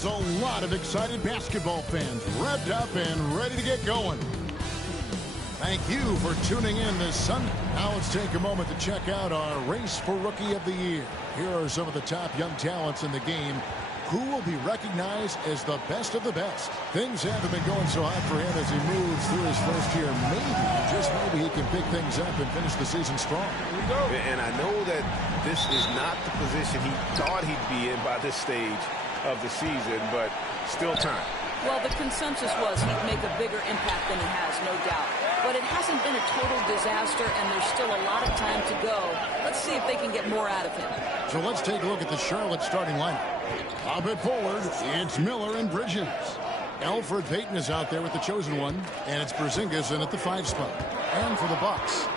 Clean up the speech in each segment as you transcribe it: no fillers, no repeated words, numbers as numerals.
There's a lot of excited basketball fans revved up and ready to get going. Thank you for tuning in this Sunday. Now let's take a moment to check out our race for Rookie of the Year. Here are some of the top young talents in the game who will be recognized as the best of the best. Things haven't been going so hot for him as he moves through his first year. Maybe, just maybe, he can pick things up and finish the season strong. Here we go. And I know that this is not the position he thought he'd be in by this stage of the season, but still time. Well, the consensus was he'd make a bigger impact than he has, no doubt. But it hasn't been a total disaster, and there's still a lot of time to go. Let's see if they can get more out of him. So let's take a look at the Charlotte starting lineup. Pop it forward. It's Miller and Bridges. Elfrid Payton is out there with the chosen one, and it's Porzingis in at the 5 spot. And for the Bucks,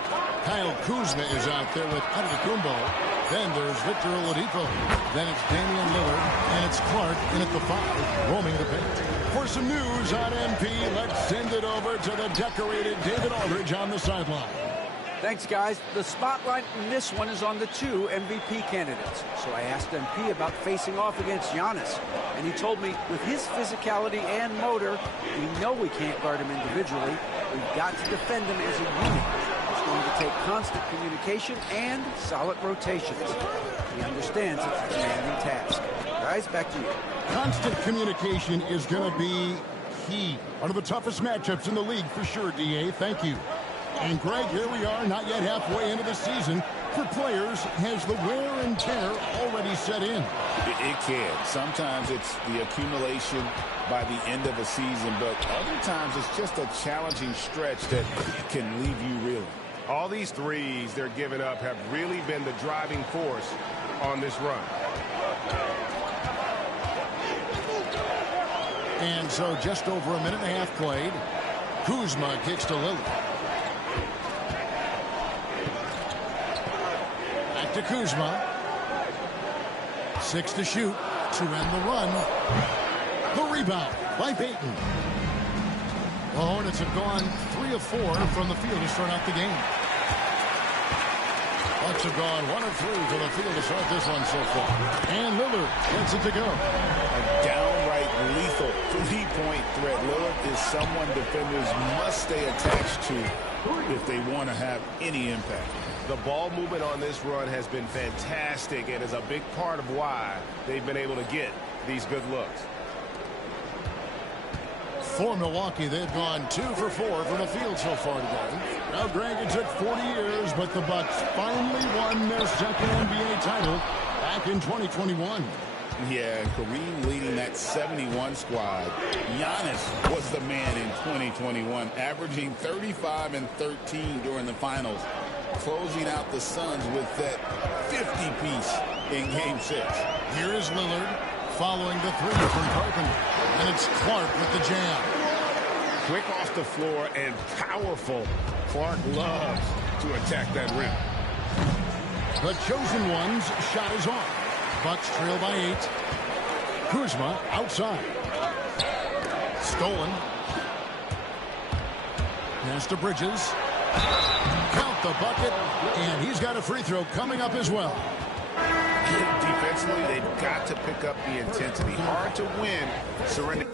Kyle Kuzma is out there with Antetokounmpo. Then there's Victor Oladipo. Then it's Damian Lillard, and it's Clark in at the 5, roaming the paint. For some news on MP, let's send it over to the decorated David Aldridge on the sideline. Thanks, guys. The spotlight in this one is on the 2 MVP candidates. So I asked MP about facing off against Giannis. And he told me with his physicality and motor, we know we can't guard him individually. We've got to defend him as a unit. It's going to take constant communication and solid rotations. He understands it's a demanding task. Guys, back to you. Constant communication is going to be key. One of the toughest matchups in the league for sure, DA. Thank you. And Greg, here we are, not yet halfway into the season. For players, has the wear and tear already set in? It can. Sometimes it's the accumulation by the end of a season, but other times it's just a challenging stretch that can leave you reeling. All these threes they're giving up have really been the driving force on this run. And so just over a minute and a half played. Kuzma kicks to Lillard. Back to Kuzma. 6 to shoot to end the run. The rebound by Payton. The Hornets have gone 3 of 4 from the field to start out the game. Bucks have gone 1 of 3 from the field to start this one so far. And Lillard gets it to go. A downright lethal three-point threat. Lillard is someone defenders must stay attached to if they want to have any impact. The ball movement on this run has been fantastic and is a big part of why they've been able to get these good looks. For Milwaukee, they've gone 2 for 4 from the field so far today. Now, Greg, it took 40 years, but the Bucks finally won their second NBA title back in 2021. Yeah, Kareem leading that 71 squad. Giannis was the man in 2021, averaging 35 and 13 during the finals, closing out the Suns with that 50-piece in Game 6. Here is Lillard following the 3 from Carpenter. And it's Clark with the jam. Quick off the floor and powerful. Clark loves to attack that rim. The chosen one's shot is off. Bucks trail by 8. Kuzma outside. Stolen. Pass to Bridges. Count the bucket. And he's got a free throw coming up as well. Defensively, they've got to pick up the intensity. Hard to win. Surrender.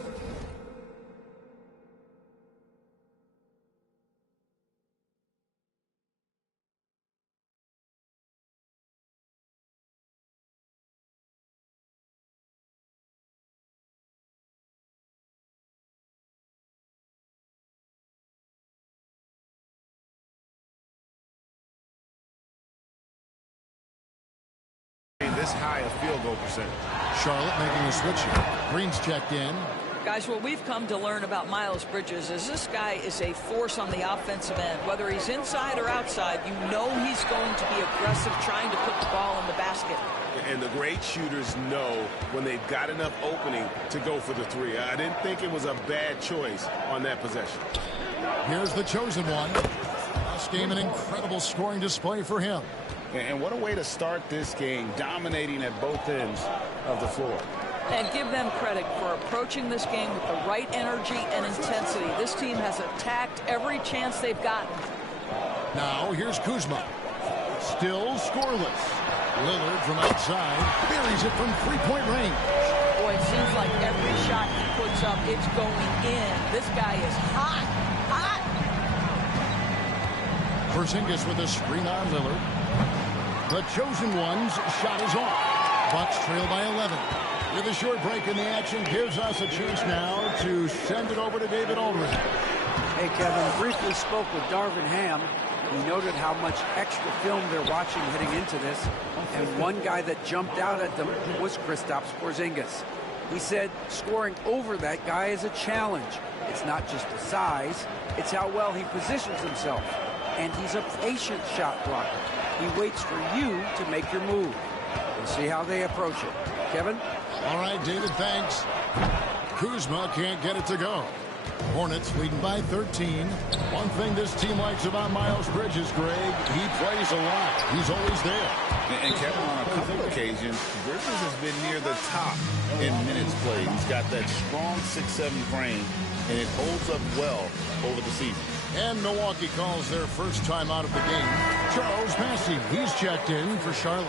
This high a field goal percentage. Charlotte making a switch here. Green's checked in. Guys, what we've come to learn about Miles Bridges is this guy is a force on the offensive end. Whether he's inside or outside, you know he's going to be aggressive trying to put the ball in the basket. And the great shooters know when they've got enough opening to go for the 3. I didn't think it was a bad choice on that possession. Here's the chosen one. This game, an incredible scoring display for him. And what a way to start this game, dominating at both ends of the floor. And give them credit for approaching this game with the right energy and intensity. This team has attacked every chance they've gotten. Now here's Kuzma. Still scoreless. Lillard from outside buries it from 3-point range. Boy, it seems like every shot he puts up, it's going in. This guy is hot. Hot. Porzingis with a screen on Lillard. The chosen one's shot is off. Bucks trail by 11. With a short break in the action, gives us a chance now to send it over to David Aldridge. Hey, Kevin, briefly spoke with Darvin Ham. He noted how much extra film they're watching heading into this. And one guy that jumped out at them was Kristaps Porzingis. He said scoring over that guy is a challenge. It's not just the size, it's how well he positions himself. And he's a patient shot blocker. He waits for you to make your move. We'll see how they approach it. Kevin? All right, David, thanks. Kuzma can't get it to go. Hornets leading by 13. One thing this team likes about Miles Bridges, Greg, he plays a lot. He's always there. And Kevin, on a couple occasions, Bridges has been near the top in minutes played. He's got that strong 6'7" frame, and it holds up well over the season. And Milwaukee calls their first time out of the game. Charles Massey, he's checked in for Charlotte.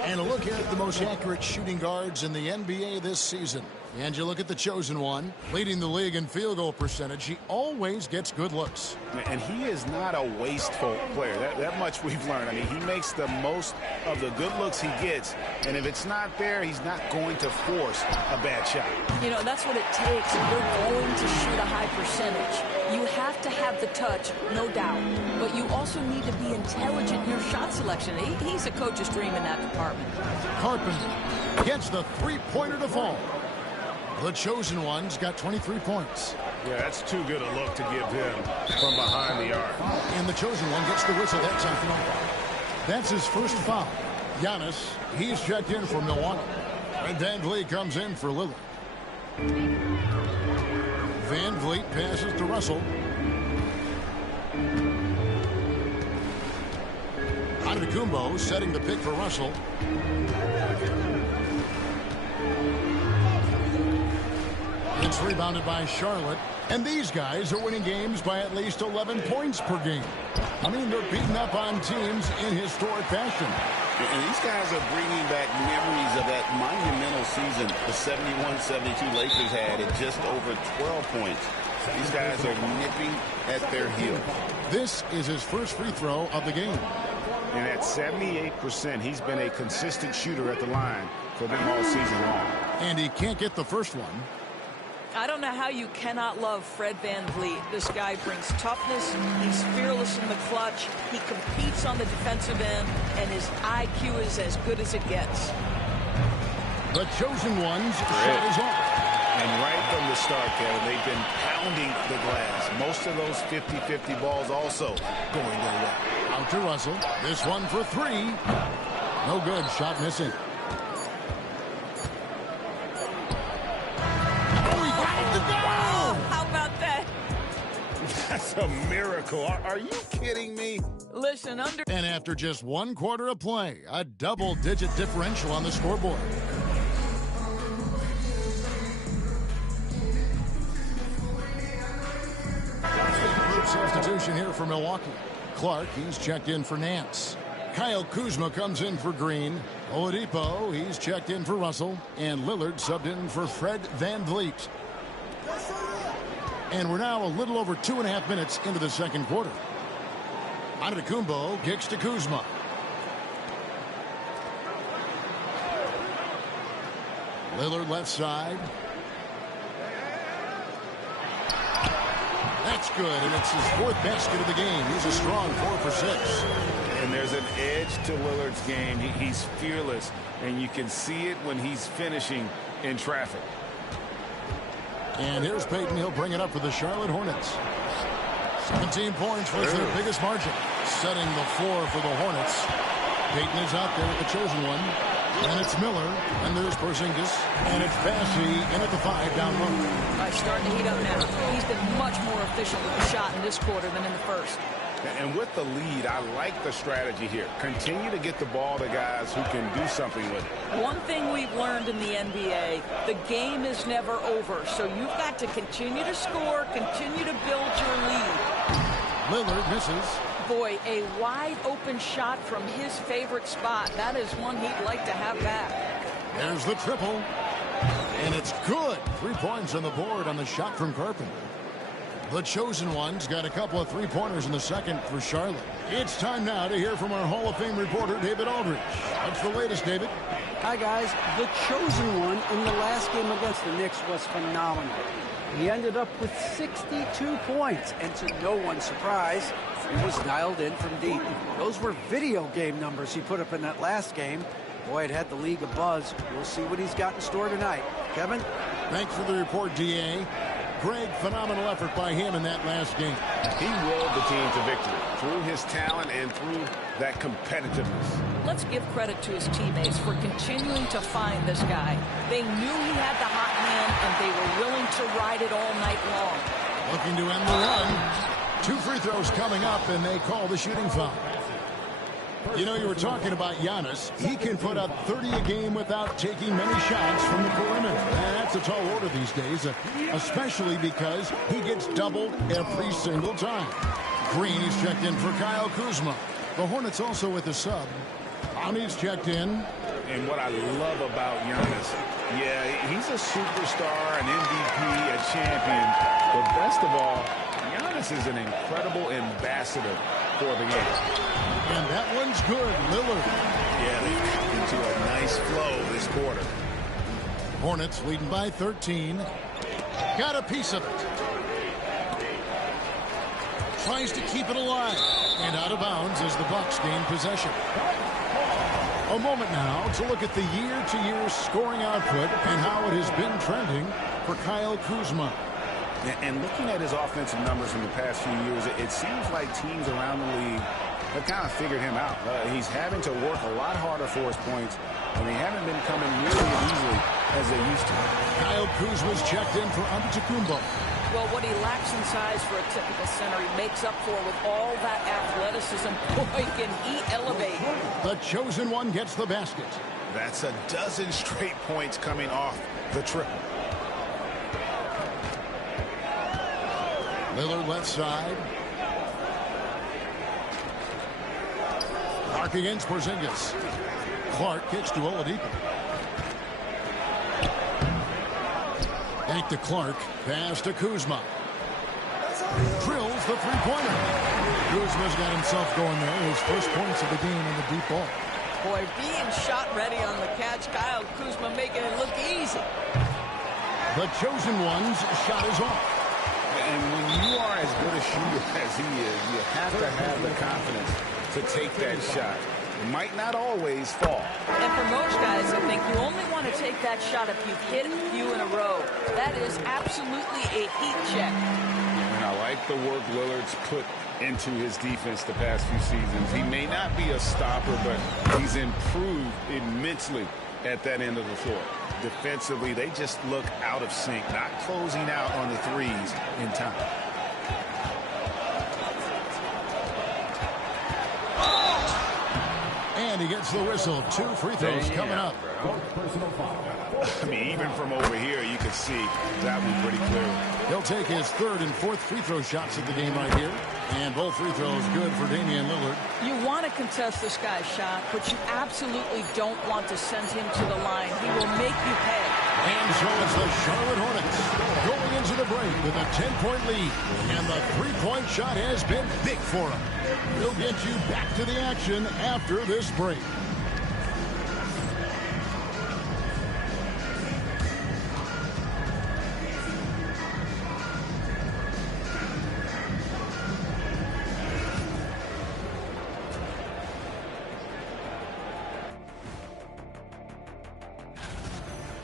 And a look here at the most accurate shooting guards in the NBA this season. And you look at the chosen one, leading the league in field goal percentage. He always gets good looks. And he is not a wasteful player. That much we've learned. I mean, he makes the most of the good looks he gets. And if it's not there, he's not going to force a bad shot. You know, that's what it takes. You're going to shoot a high percentage. You have to have the touch, no doubt. But you also need to be intelligent in your shot selection. He's a coach's dream in that department. Carpenter gets the three-pointer to fall. The chosen one's got 23 points. Yeah, that's too good a look to give him from behind the arc. And the chosen one gets the whistle. That's on foul. That's his first foul. Giannis, he's checked in for Milwaukee. And Van Vliet comes in for Lillard. Van Vliet passes to Russell. Antetokounmpo setting the pick for Russell. It's rebounded by Charlotte. And these guys are winning games by at least 11 points per game. I mean, they're beating up on teams in historic fashion. And these guys are bringing back memories of that monumental season the 71-72 Lakers had at just over 12 points. These guys are nipping at their heels. This is his first free throw of the game. And at 78%, he's been a consistent shooter at the line for them all season long. And he can't get the first one. I don't know how you cannot love Fred Van Vliet. This guy brings toughness. He's fearless in the clutch. He competes on the defensive end, and his IQ is as good as it gets. The chosen one's shot is off. And right from the start, Kevin, they've been pounding the glass. Most of those 50-50 balls also going their way. Out to Russell. This one for three. No good. Shot missing. That's a miracle. Are you kidding me? Listen, And after just one quarter of play, a double-digit differential on the scoreboard. Substitution here for Milwaukee. Clark, he's checked in for Nance. Kyle Kuzma comes in for Green. Oladipo, he's checked in for Russell. And Lillard subbed in for Fred Van Vliet. And we're now a little over 2.5 minutes into the second quarter. Antetokounmpo kicks to Kuzma. Lillard left side. That's good, and it's his fourth basket of the game. He's a strong 4 for 6. And there's an edge to Lillard's game. He's fearless, and you can see it when he's finishing in traffic. And here's Peyton. He'll bring it up for the Charlotte Hornets. 17 points was their biggest margin. Setting the floor for the Hornets. Peyton is out there with the chosen one. And it's Miller. And there's Porzingis. And it's Bassey in at the 5 down low. Starting to heat up now. He's been much more efficient with the shot in this quarter than in the first. And with the lead, I like the strategy here. Continue to get the ball to guys who can do something with it. One thing we've learned in the NBA, the game is never over. So you've got to continue to score, continue to build your lead. Lillard misses. Boy, a wide open shot from his favorite spot. That is one he'd like to have back. There's the triple. And it's good. 3 points on the board on the shot from Carpenter. The chosen one's got a couple of three-pointers in the second for Charlotte. It's time now to hear from our Hall of Fame reporter, David Aldridge. What's the latest, David? Hi, guys. The chosen one in the last game against the Knicks was phenomenal. He ended up with 62 points, and to no one's surprise, he was dialed in from deep. Those were video game numbers he put up in that last game. Boy, it had the league abuzz. We'll see what he's got in store tonight. Kevin? Thanks for the report, D.A. Greg, phenomenal effort by him in that last game. He willed the team to victory through his talent and through that competitiveness. Let's give credit to his teammates for continuing to find this guy. They knew he had the hot hand, and they were willing to ride it all night long. Looking to end the run. 2 free throws coming up, and they call the shooting foul. You know, you were talking about Giannis. He can put up 30 a game without taking many shots from the perimeter. That's a tall order these days, especially because he gets doubled every single time. Green is checked in for Kyle Kuzma. The Hornets also with a sub. Ami's checked in. And what I love about Giannis, yeah, he's a superstar, an MVP, a champion. But best of all, Giannis is an incredible ambassador for the game. And that one's good. Lillard. Yeah, they've come into a nice flow this quarter. Hornets leading by 13. Got a piece of it. Tries to keep it alive. And out of bounds as the Bucks gain possession. A moment now to look at the year-to-year scoring output and how it has been trending for Kyle Kuzma. And looking at his offensive numbers in the past few years, it seems like teams around the league have kind of figured him out. He's having to work a lot harder for his points, and they haven't been coming nearly as easily as they used to. Kyle Kuzma's checked in for Antetokounmpo. Well, what he lacks in size for a typical center, he makes up for with all that athleticism. Boy, can he elevate. The chosen one gets the basket. That's a dozen straight points coming off the triple. Lillard left side. Clark against Porzingis. Clark kicks to Oladipo. Back to Clark. Pass to Kuzma. Drills the three-pointer. Kuzma's got himself going there. His first points of the game in the deep ball. Boy, being shot ready on the catch, Kyle Kuzma making it look easy. The chosen one's shot is off. And when you are as good a shooter as he is, you have to have the confidence to take that shot. It might not always fall. And for most guys, I think you only want to take that shot if you've hit a few in a row. That is absolutely a heat check. And I like the work Lillard's put into his defense the past few seasons. He may not be a stopper, but he's improved immensely at that end of the floor. Defensively, they just look out of sync, not closing out on the threes in time. And he gets the whistle. 2 free throws coming up. I mean, even from over here, you can see that one pretty clearly. He'll take his 3rd and 4th free throw shots of the game right here. And both free throws good for Damian Lillard. You want to contest this guy's shot, but you absolutely don't want to send him to the line. He will make you pay. And so it's the Charlotte Hornets going into the break with a 10-point lead. And the three-point shot has been big for them. We'll get you back to the action after this break.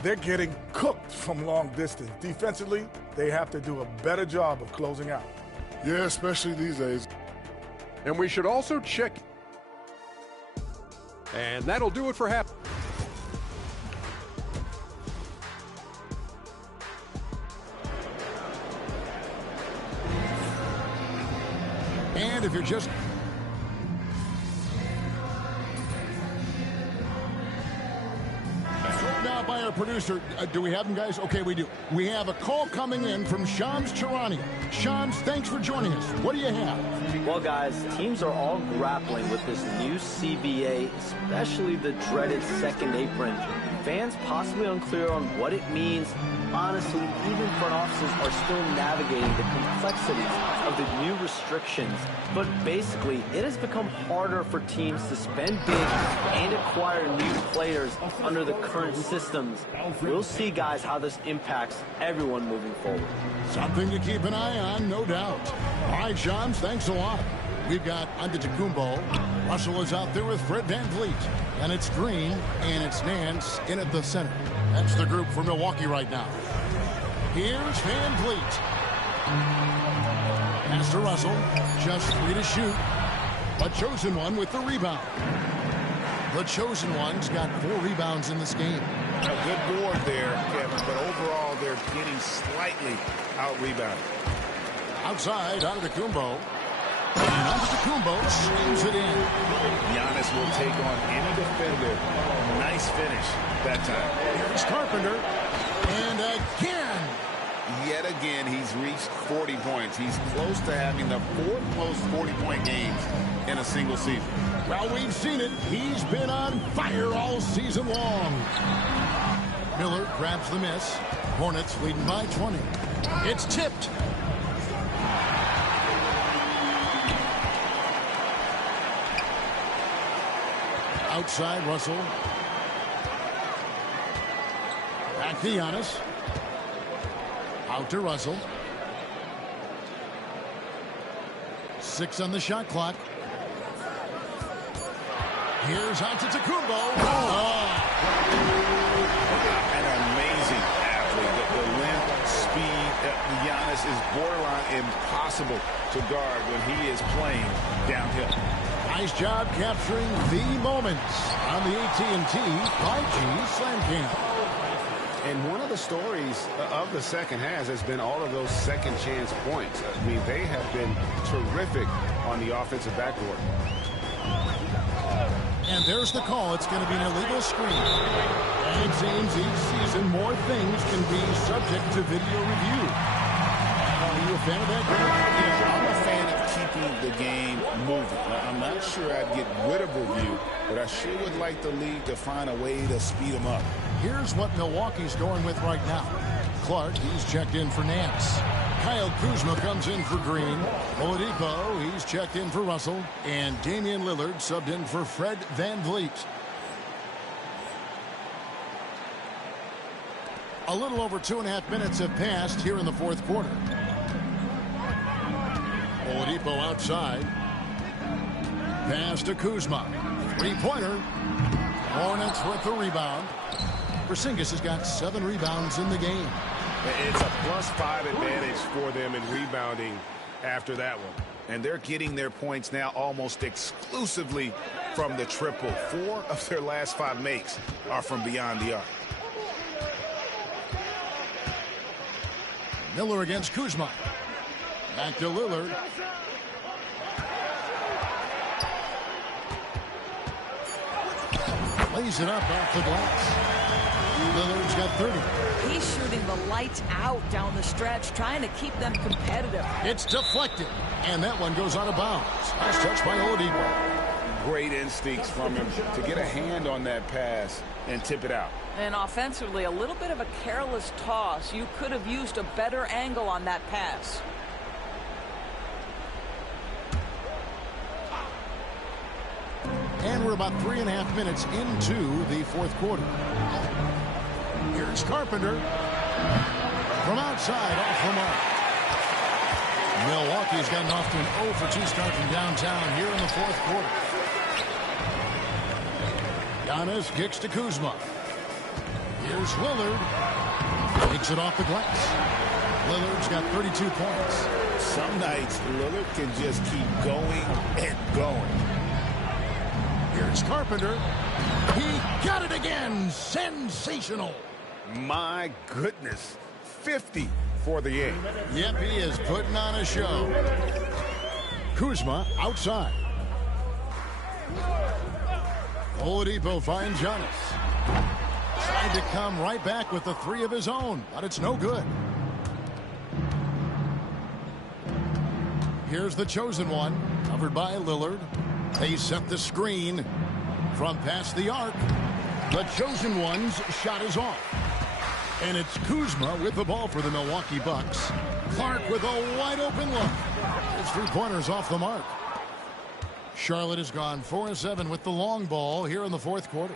They're getting cooked from long distance. Defensively, they have to do a better job of closing out. Yeah, especially these days. And we should also check. And that'll do it for half. And if you're just... Now by our producer. Do we have them, guys? Okay, we do. We have a call coming in from Shams Charania. Shams, thanks for joining us. What do you have? Well, guys, teams are all grappling with this new CBA, especially the dreaded second apron. fans possibly unclear on what it means. Honestly, even front offices are still navigating the complexities of the new restrictions. But basically, it has become harder for teams to spend big and acquire new players under the current systems. We'll see, guys, how this impacts everyone moving forward. Something to keep an eye on, no doubt. All right, Shams, thanks a lot. We've got Antetokounmpo. Russell is out there with Fred VanVleet. And it's Green, and it's Nance in at the center. That's the group for Milwaukee right now. Here's VanVleet. Pass to Russell. Just 3 to shoot. The chosen one with the rebound. The chosen one's got 4 rebounds in this game. A good board there, Kevin, but overall they're getting slightly out-rebounded. Outside, Antetokounmpo. And Antetokounmpo slams it in. Giannis will take on any defender. Nice finish that time. Here's Carpenter. And again. Yet again, he's reached 40 points. He's close to having the 4th most 40-point games in a single season. Well, we've seen it. He's been on fire all season long. Miller grabs the miss. Hornets leading by 20. It's tipped. Outside, Russell. Back to Giannis. Out to Russell. 6 on the shot clock. Here's Antetokounmpo. An amazing athlete. The length, speed. Giannis is borderline impossible to guard when he is playing downhill. Nice job capturing the moments on the AT&T 5G Slam Cam. And one of the stories of the second half has been all of those second chance points. I mean, they have been terrific on the offensive backboard. And there's the call. It's going to be an illegal screen. And it seems each season more things can be subject to video review. Are you a fan of that? Yeah, I'm a fan of keeping the game moving. I'm not sure I'd get rid of review, but I sure would like the league to find a way to speed them up. Here's what Milwaukee's going with right now. Clark, he's checked in for Nance. Kyle Kuzma comes in for Green. Oladipo, he's checked in for Russell. And Damian Lillard subbed in for Fred VanVleet. A little over 2.5 minutes have passed here in the fourth quarter. Oladipo outside. Pass to Kuzma. 3-pointer. Hornets with the rebound. Porzingis has got 7 rebounds in the game. It's a +5 advantage for them in rebounding after that one. And they're getting their points now almost exclusively from the triple. 4 of their last 5 makes are from beyond the arc. Miller against Kuzma. Back to Lillard. Lays it up off the glass. Lillard's got 30. He's shooting the lights out down the stretch, trying to keep them competitive. It's deflected, and that one goes out of bounds. Nice touch by Oladipo. Great instincts from him to get a hand on that pass and tip it out. And offensively, a little bit of a careless toss. You could have used a better angle on that pass. And we're about 3.5 minutes into the fourth quarter. Here's Carpenter. From outside, off the mark. Milwaukee's gotten off to an 0 for 2 start from downtown here in the fourth quarter. Giannis kicks to Kuzma. Here's Lillard. Takes it off the glass. Lillard's got 32 points. Some nights, Lillard can just keep going and going. Here's Carpenter. He got it again. Sensational. My goodness. 50 for the game. Yep, he is putting on a show. Kuzma outside. Oladipo finds Giannis. Tried to come right back with the 3 of his own, but it's no good. Here's the chosen one, covered by Lillard. They set the screen from past the arc. The chosen one's shot is off. And it's Kuzma with the ball for the Milwaukee Bucks. Clark with a wide open look. His three-pointers off the mark. Charlotte has gone 4-7 with the long ball here in the fourth quarter.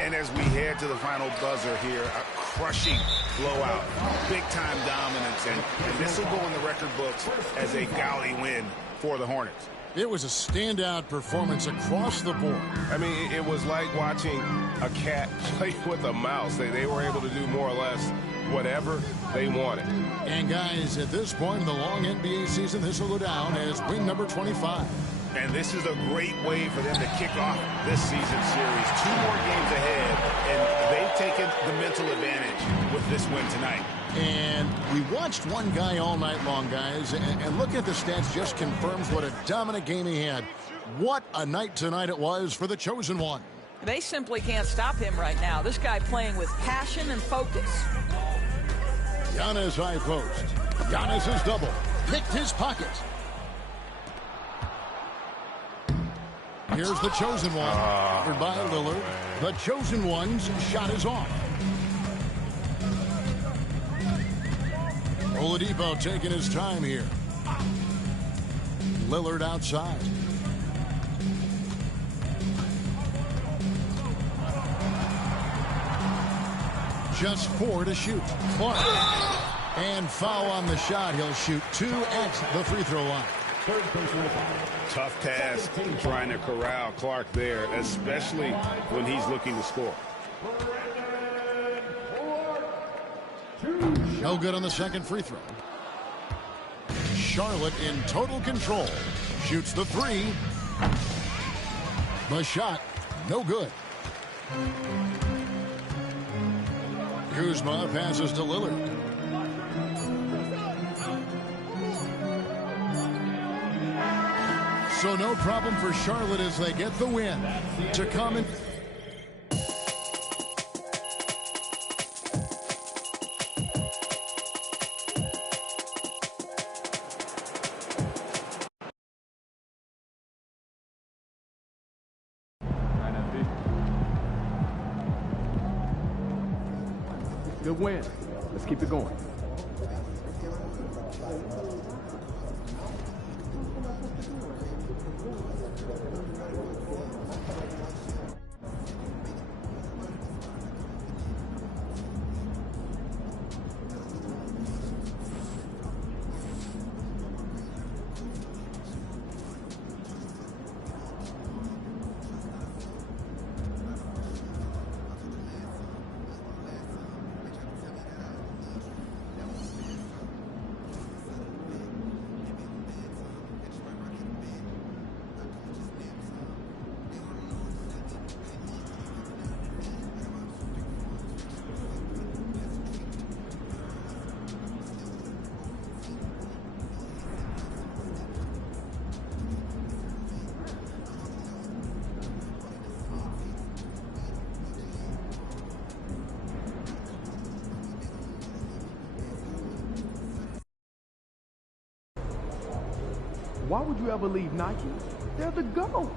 And as we head to the final buzzer here, a crushing blowout, big-time dominance, and this will go in the record books as a gaudy win for the Hornets. It was a standout performance across the board. I mean, it was like watching a cat play with a mouse. They were able to do more or less whatever they wanted. And guys, at this point in the long NBA season, this will go down as win number 25. And this is a great way for them to kick off this season series. 2 more games ahead, and they've taken the mental advantage with this win tonight. And we watched one guy all night long, guys, and looking at the stats just confirms what a dominant game he had. What a night tonight it was for the chosen one. They simply can't stop him right now. This guy playing with passion and focus. Giannis high post. Giannis is double. Picked his pocket. Here's the chosen one. Covered by Lillard. The chosen one's shot is off. Oladipo taking his time here. Lillard outside. Just 4 to shoot. Clark. And foul on the shot. He'll shoot 2 at the free throw line. Tough task trying to corral Clark there, especially when he's looking to score. No good on the second free throw. Charlotte in total control. Shoots the 3. The shot, no good. Kuzma passes to Lillard. So no problem for Charlotte as they get the win to come in. Good win. Let's keep it going. Why would you ever leave Nike? They're the GOAT.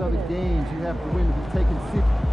other games you have to win to be taken seriously.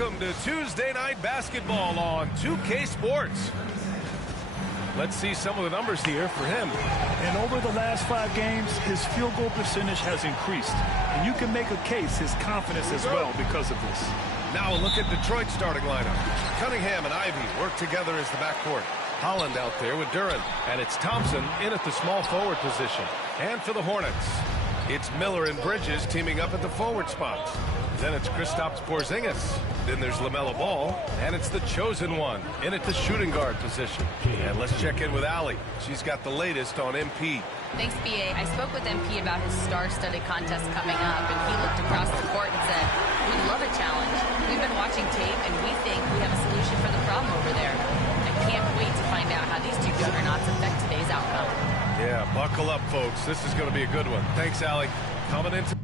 Welcome to Tuesday Night Basketball on 2K Sports. Let's see some of the numbers here for him. And over the last 5 games, his field goal percentage has increased. And you can make a case his confidence as well because of this. Now a look at Detroit's starting lineup. Cunningham and Ivy work together as the backcourt. Holland out there with Duran. And it's Thompson in at the small forward position. And for the Hornets, it's Miller and Bridges teaming up at the forward spots. Then it's Kristaps Porzingis. Then there's LaMelo Ball. And it's the chosen one in at the shooting guard position. And let's check in with Allie. She's got the latest on MP. Thanks, BA. I spoke with MP about his star-studded contest coming up, and he looked across the court and said, "We love a challenge. We've been watching tape, and we think we have a solution for the problem over there." I can't wait to find out how these two juggernauts affect today's outcome. Yeah, buckle up, folks. This is going to be a good one. Thanks, Allie. Coming into...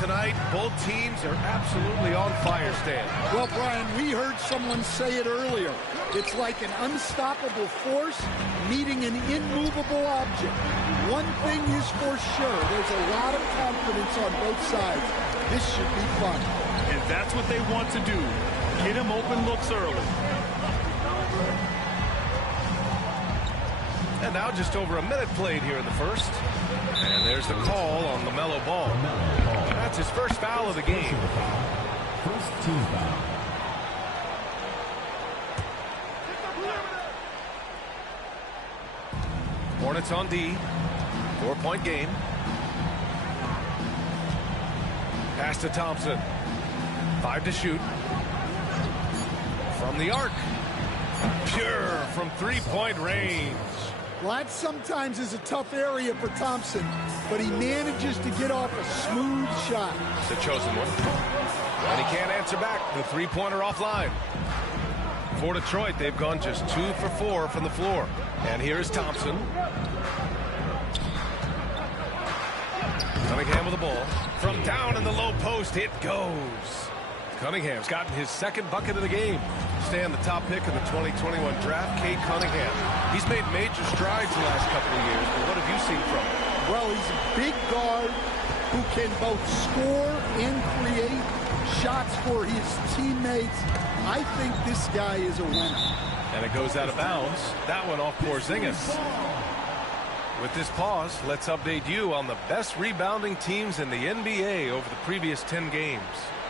Tonight, both teams are absolutely on fire, Stan. Well, Brian, we heard someone say it earlier. It's like an unstoppable force meeting an immovable object. One thing is for sure, there's a lot of confidence on both sides. This should be fun. And that's what they want to do. Get him open looks early. And now just over a minute played here in the first. And there's the call on LaMelo Ball. That's his first foul of the game. First team foul. Hornets on D. 4-point game. Pass to Thompson. 5 to shoot. From the arc. Pure from 3-point range. Well, that sometimes is a tough area for Thompson, but he manages to get off a smooth shot. The chosen one. And he can't answer back. The three-pointer offline. For Detroit, they've gone just 2 for 4 from the floor. And here's Thompson. Cunningham with the ball. From down in the low post, it goes. Cunningham's gotten his second bucket of the game. Stan, the top pick in the 2021 draft, Cade Cunningham. He's made major strides the last couple of years, but what have you seen from him? Well, he's a big guard who can both score and create shots for his teammates. I think this guy is a winner. And it goes out of bounds. That one off Porzingis. With this pause, let's update you on the best rebounding teams in the NBA over the previous 10 games.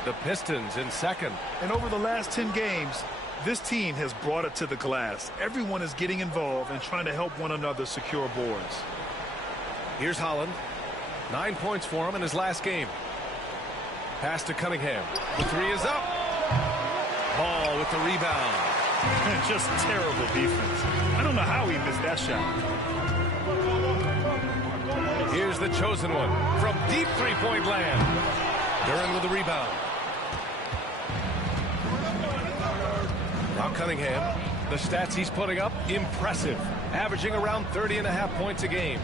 The Pistons in second. And over the last 10 games, this team has brought it to the glass. Everyone is getting involved and trying to help one another secure boards. Here's Holland. 9 points for him in his last game. Pass to Cunningham. The three is up. Ball with the rebound. Just terrible defense. I don't know how he missed that shot. Here's the chosen one from deep three-point land. Duran with the rebound. Now Cunningham, the stats he's putting up, impressive. Averaging around 30.5 points a game.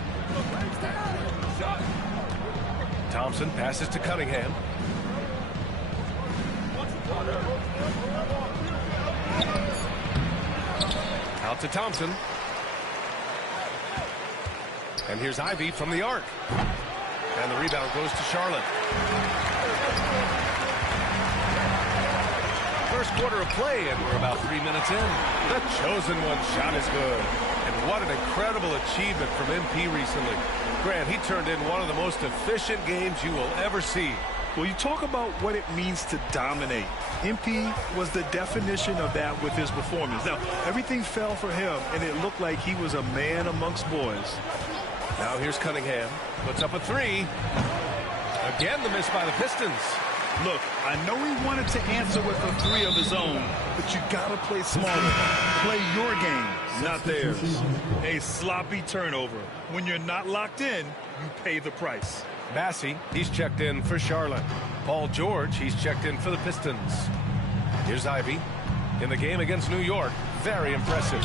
Thompson passes to Cunningham. Out to Thompson. And here's Ivy from the arc. And the rebound goes to Charlotte. First quarter of play, and we're about 3 minutes in. The chosen one shot is good. And what an incredible achievement from MP recently. Grant, he turned in one of the most efficient games you will ever see. Well, you talk about what it means to dominate. MP was the definition of that with his performance. Now, everything fell for him, and it looked like he was a man amongst boys. Now here's Cunningham. Puts up a three. Again, the miss by the Pistons. Look, I know he wanted to answer with a 3 of his own, but you gotta play smarter. Play your game, not theirs. A sloppy turnover. When you're not locked in, you pay the price. Massey, he's checked in for Charlotte. Paul George, he's checked in for the Pistons. Here's Ivy. In the game against New York, very impressive.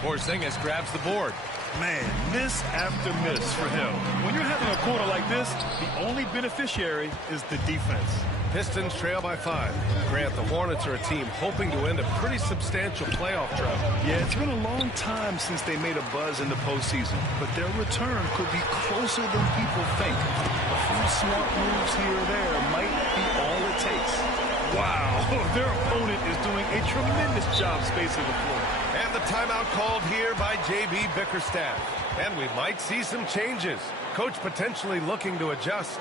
Porzingis grabs the board. Man, miss after miss for him. When you're having a quarter like this, the only beneficiary is the defense. Pistons trail by 5. Grant, the Hornets are a team hoping to end a pretty substantial playoff drought. Yeah, it's been a long time since they made a buzz in the postseason, but their return could be closer than people think. A few smart moves here or there might be all it takes. Wow, their opponent is doing a tremendous job spacing the floor. And the timeout called here by J.B. Bickerstaff. And we might see some changes. Coach potentially looking to adjust.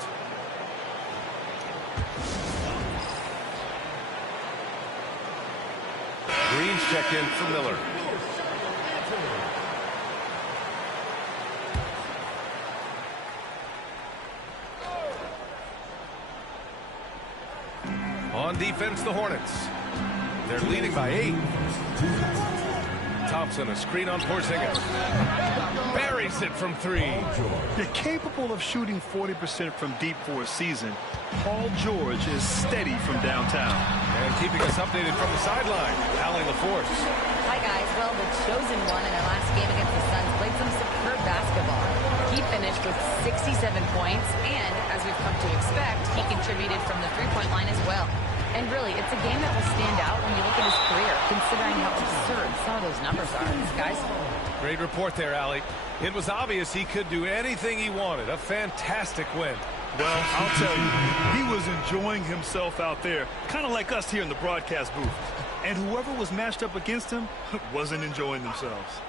Green's checked in for Miller. On defense, the Hornets. They're leading by 8. Thompson, a screen on Porzingis. Buries it from 3. You're capable of shooting 40% from deep for a season. Paul George is steady from downtown. And keeping us updated from the sideline, Allie LaForce. Hi, guys. Well, the chosen one in their last game against the Suns played some superb basketball. He finished with 67 points, and as we've come to expect, he contributed from the three-point line as well. And really, it's a game that will stand out when you look at his career, considering how absurd some of those numbers are, guys. Great report there, Allie. It was obvious he could do anything he wanted. A fantastic win. Well, I'll tell you, he was enjoying himself out there, kind of like us here in the broadcast booth. And whoever was matched up against him wasn't enjoying themselves.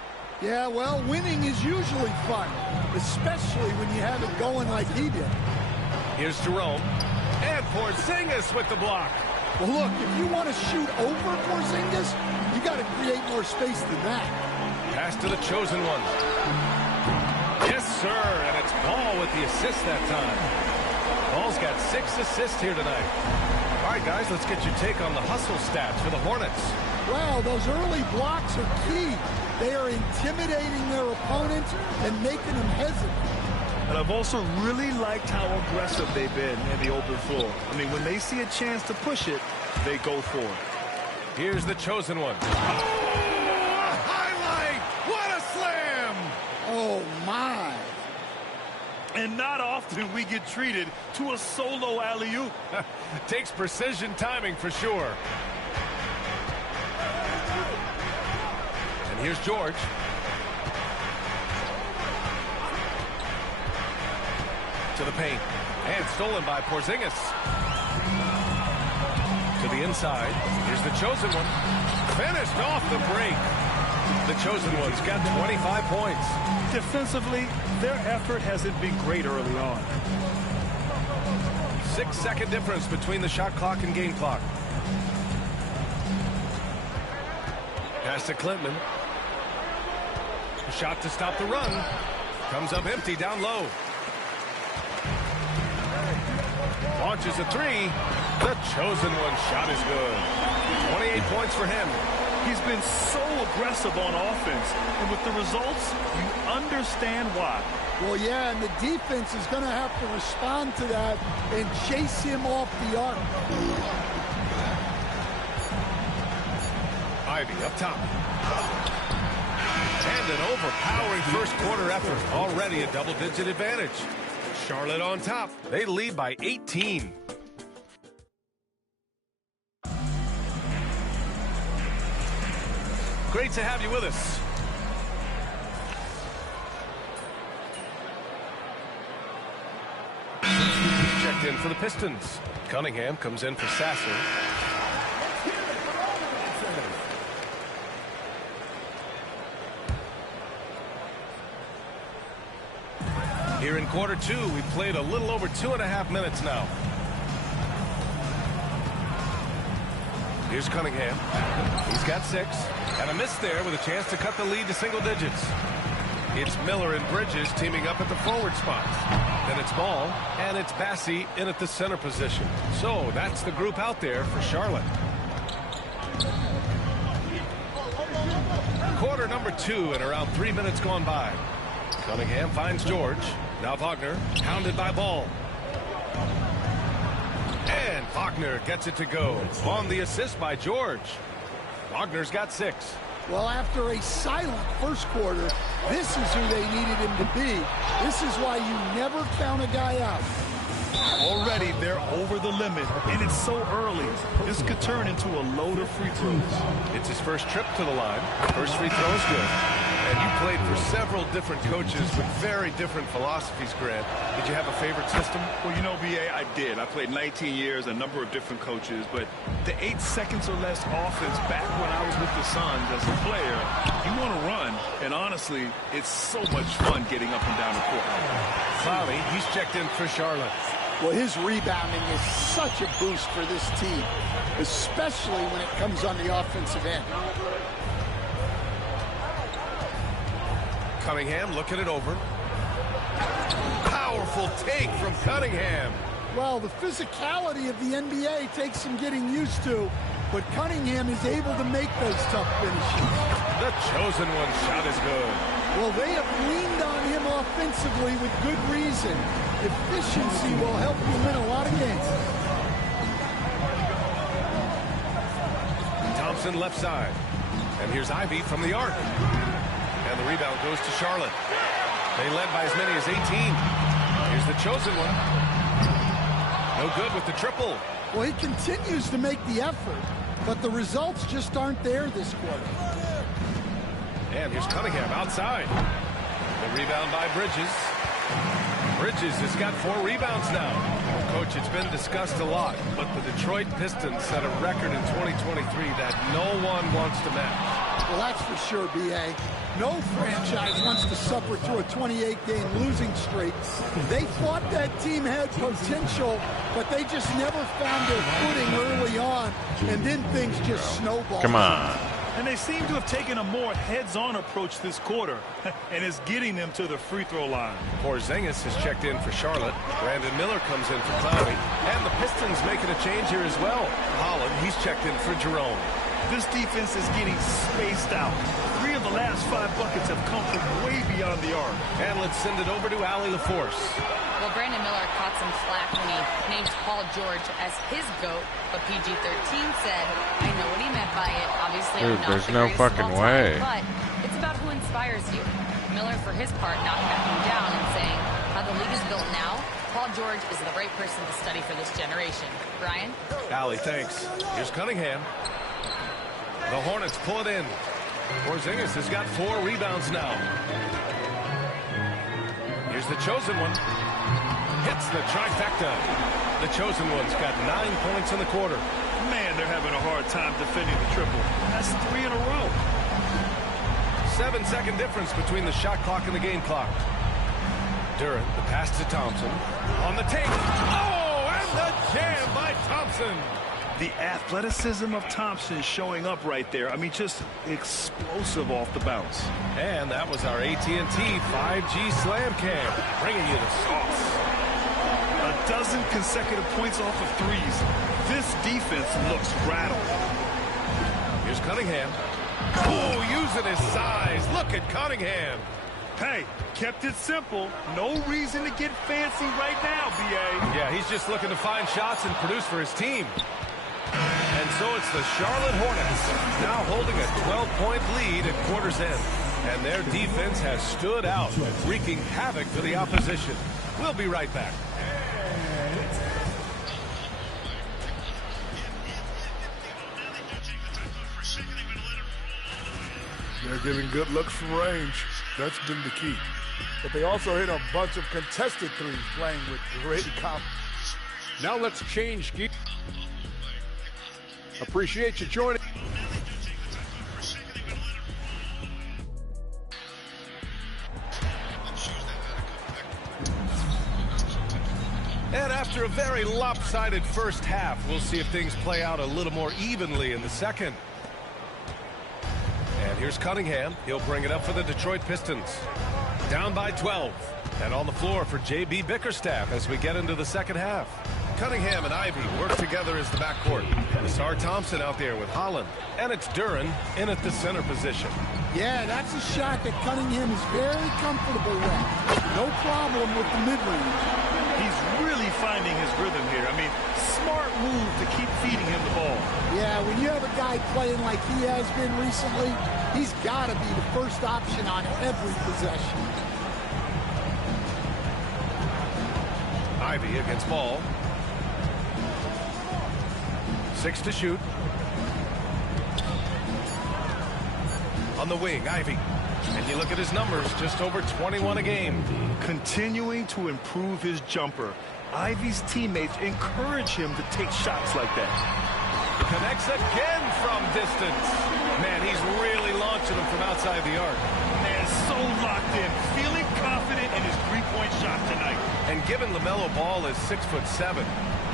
Yeah, well, winning is usually fun, especially when you have it going like he did. Here's Jerome. And Porzingis with the block. Well, look, if you want to shoot over Porzingis, you got to create more space than that. Pass to the chosen one. Yes, sir, and it's Ball with the assist that time. Ball's got 6 assists here tonight. All right, guys, let's get your take on the hustle stats for the Hornets. Wow, those early blocks are key. They are intimidating their opponents and making them hesitant. And I've also really liked how aggressive they've been in the open floor. I mean, when they see a chance to push it, they go for it. Here's the chosen one. Oh, a highlight! What a slam! Oh, my. And not often we get treated to a solo alley-oop. Takes precision timing for sure. And here's George. To the paint. And stolen by Porzingis. To the inside. Here's the chosen one. Finished off the break. The chosen one's got 25 points. Defensively, their effort hasn't been great early on. 6-second difference between the shot clock and game clock. Pass to Clinton. Shot to stop the run. Comes up empty down low. Launches a 3. The chosen one shot is good. 28 points for him. He's been so aggressive on offense, and with the results, you understand why. Well, yeah, and the defense is going to have to respond to that and chase him off the arc. Ivy up top. And an overpowering first quarter effort. Already a double-digit advantage. Charlotte on top. They lead by 18. Great to have you with us. Checked in for the Pistons. Cunningham comes in for Sasser. Here in quarter 2, we've played a little over 2.5 minutes now. Here's Cunningham. He's got 6. And a miss there with a chance to cut the lead to single digits. It's Miller and Bridges teaming up at the forward spots. Then it's Ball, and it's Bassey in at the center position. So that's the group out there for Charlotte. Quarter number 2 and around 3 minutes gone by. Cunningham finds George. Now Wagner, hounded by Ball. And Wagner gets it to go on the assist by George. Wagner's got 6. Well, after a silent first quarter, this is who they needed him to be. This is why you never count a guy out. Already they're over the limit, and it's so early. This could turn into a load of free throws. It's his first trip to the line. First free throw is good. And you played for several different coaches with very different philosophies, Grant. Did you have a favorite system? Well, you know, B.A., I did. I played 19 years, a number of different coaches, but the 8 seconds or less offense back when I was with the Suns as a player, you want to run, and honestly, it's so much fun getting up and down the court. Clowney, he's checked in for Charlotte. Well, his rebounding is such a boost for this team, especially when it comes on the offensive end. Cunningham looking it over. Powerful take from Cunningham. Well, the physicality of the NBA takes some getting used to, but Cunningham is able to make those tough finishes. The chosen one shot is good. Well, they have leaned on him offensively with good reason. Efficiency will help you win a lot of games. Thompson left side. And here's Ivy from the arc. And the rebound goes to Charlotte. They led by as many as 18. Here's the chosen one. No good with the triple. Well, he continues to make the effort, but the results just aren't there this quarter. And here's Cunningham outside. The rebound by Bridges. Bridges has got 4 rebounds now. Coach, it's been discussed a lot, but the Detroit Pistons set a record in 2023 that no one wants to match. Well, that's for sure, B.A. No franchise wants to suffer through a 28-game losing streak. They thought that team had potential, but they just never found their footing early on, and then things just snowballed. Come on. And they seem to have taken a more heads-on approach this quarter, and it's getting them to the free throw line. Porzingis has checked in for Charlotte. Brandon Miller comes in for Clowney. And the Pistons making a change here as well. Holland, he's checked in for Jerome. This defense is getting spaced out. 3 of the last 5 buckets have come from way beyond the arc. And let's send it over to Allie LaForce. Well, Brandon Miller caught some flack when he named Paul George as his GOAT, but PG-13 said, I know what he meant by it. Obviously, Dude, I'm not there's the no greatest fucking of all time, way. but it's about who inspires you. Miller, for his part, not backing down and saying, how the league is built now, Paul George is the right person to study for this generation. Brian? Allie, thanks. Here's Cunningham. The Hornets pull it in. Porzingis has got 4 rebounds now. Here's the chosen one. Hits the trifecta. The chosen one's got 9 points in the quarter. Man, they're having a hard time defending the triple. That's 3 in a row. 7-second difference between the shot clock and the game clock. Durant, the pass to Thompson. On the take. Oh, and the jam by Thompson. The athleticism of Thompson showing up right there. I mean, just explosive off the bounce. And that was our AT&T 5G Slam Cam, bringing you the sauce. A dozen consecutive points off of threes. This defense looks rattled. Here's Cunningham. Oh, using his size. Look at Cunningham. Hey, kept it simple. No reason to get fancy right now, B.A. Yeah, he's just looking to find shots and produce for his team. And so it's the Charlotte Hornets now holding a 12-point lead at quarter's end. And their defense has stood out, wreaking havoc for the opposition. We'll be right back. They're getting good looks from range. That's been the key. But they also hit a bunch of contested threes, playing with great confidence. Now let's change gear. Appreciate you joining. And after a very lopsided first half, we'll see if things play out a little more evenly in the second. And here's Cunningham. He'll bring it up for the Detroit Pistons. Down by 12. And on the floor for J.B. Bickerstaff as we get into the second half. Cunningham and Ivy work together as the backcourt. Nassar Thompson out there with Holland. And it's Duren in at the center position. Yeah, that's a shot that Cunningham is very comfortable with. No problem with the mid-range. He's really finding his rhythm here. I mean, smart move to keep feeding him the ball. Yeah, when you have a guy playing like he has been recently, he's got to be the first option on every possession. Ivy against Ball. 6 to shoot. On the wing, Ivy. And you look at his numbers, just over 21 a game. Continuing to improve his jumper. Ivy's teammates encourage him to take shots like that. Connects again from distance. Man, he's really launching them from outside the arc. Man, so locked in. Feeling confident in his three-point shot tonight. And given LaMelo Ball is 6'7",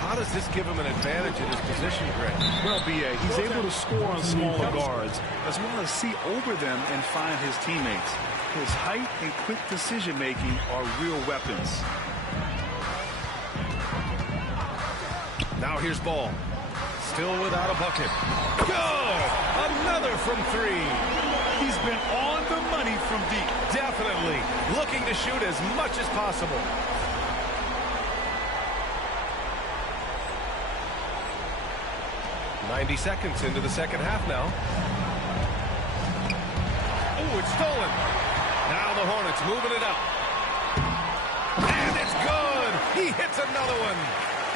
how does this give him an advantage in his position, Greg? Well, B.A., he's able to score on smaller guards, as well as see over them and find his teammates. His height and quick decision-making are real weapons. Now here's Ball. Still without a bucket. Good! Another from 3. He's been on the money from deep. Definitely. Looking to shoot as much as possible. "90 seconds into the second half now. Oh, it's stolen. Now the Hornets moving it up. And it's good. He hits another one.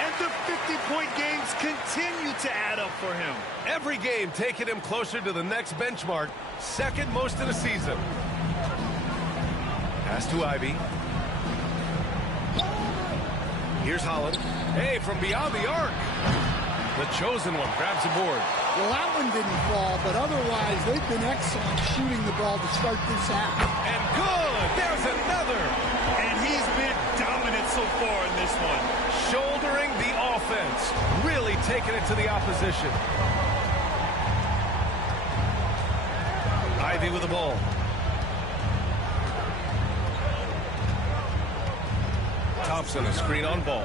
And the 50-point games continue to add up for him. Every game taking him closer to the next benchmark. Second most in the season. Pass to Ivy. Here's Holland. Hey, from beyond the arc. The chosen one grabs a board. Well, that one didn't fall, but otherwise they've been excellent shooting the ball to start this half. And good! There's another! And he's been dominant so far in this one. Shouldering the offense. Really taking it to the opposition. Ivy with the ball. Thompson, a screen on Ball.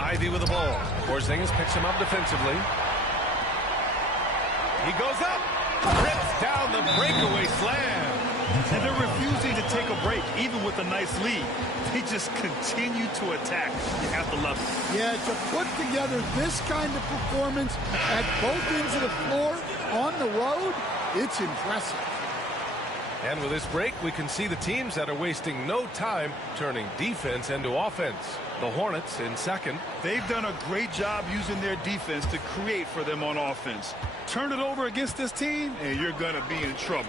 Ivy with the ball. Porzingis picks him up defensively. He goes up. Rips down the breakaway slam. And they're refusing to take a break, even with a nice lead. They just continue to attack. You have to love it. Yeah, to put together this kind of performance at both ends of the floor on the road, it's impressive. And with this break, we can see the teams that are wasting no time turning defense into offense. The Hornets in second. They've done a great job using their defense to create for them on offense. Turn it over against this team, and you're going to be in trouble.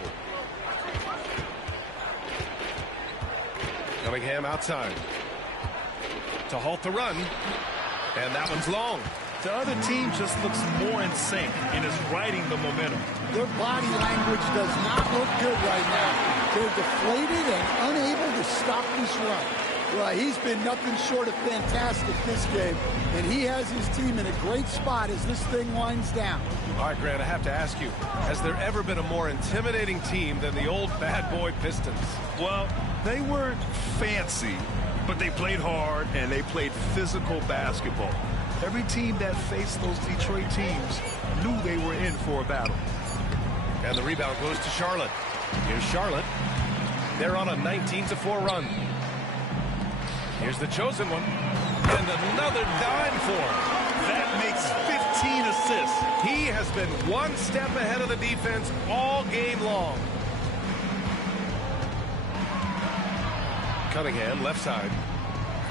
Cunningham outside to halt the run. And that one's long. The other team just looks more in sync and is riding the momentum. Their body language does not look good right now. They're deflated and unable to stop this run. Well, he's been nothing short of fantastic this game, and he has his team in a great spot as this thing winds down. All right, Grant, I have to ask you, has there ever been a more intimidating team than the old bad boy Pistons? Well, they weren't fancy, but they played hard and they played physical basketball. Every team that faced those Detroit teams knew they were in for a battle. And the rebound goes to Charlotte. Here's Charlotte. They're on a 19-4 run. Here's the chosen one. And another dime for him. That makes 15 assists. He has been one step ahead of the defense all game long. Cunningham, left side.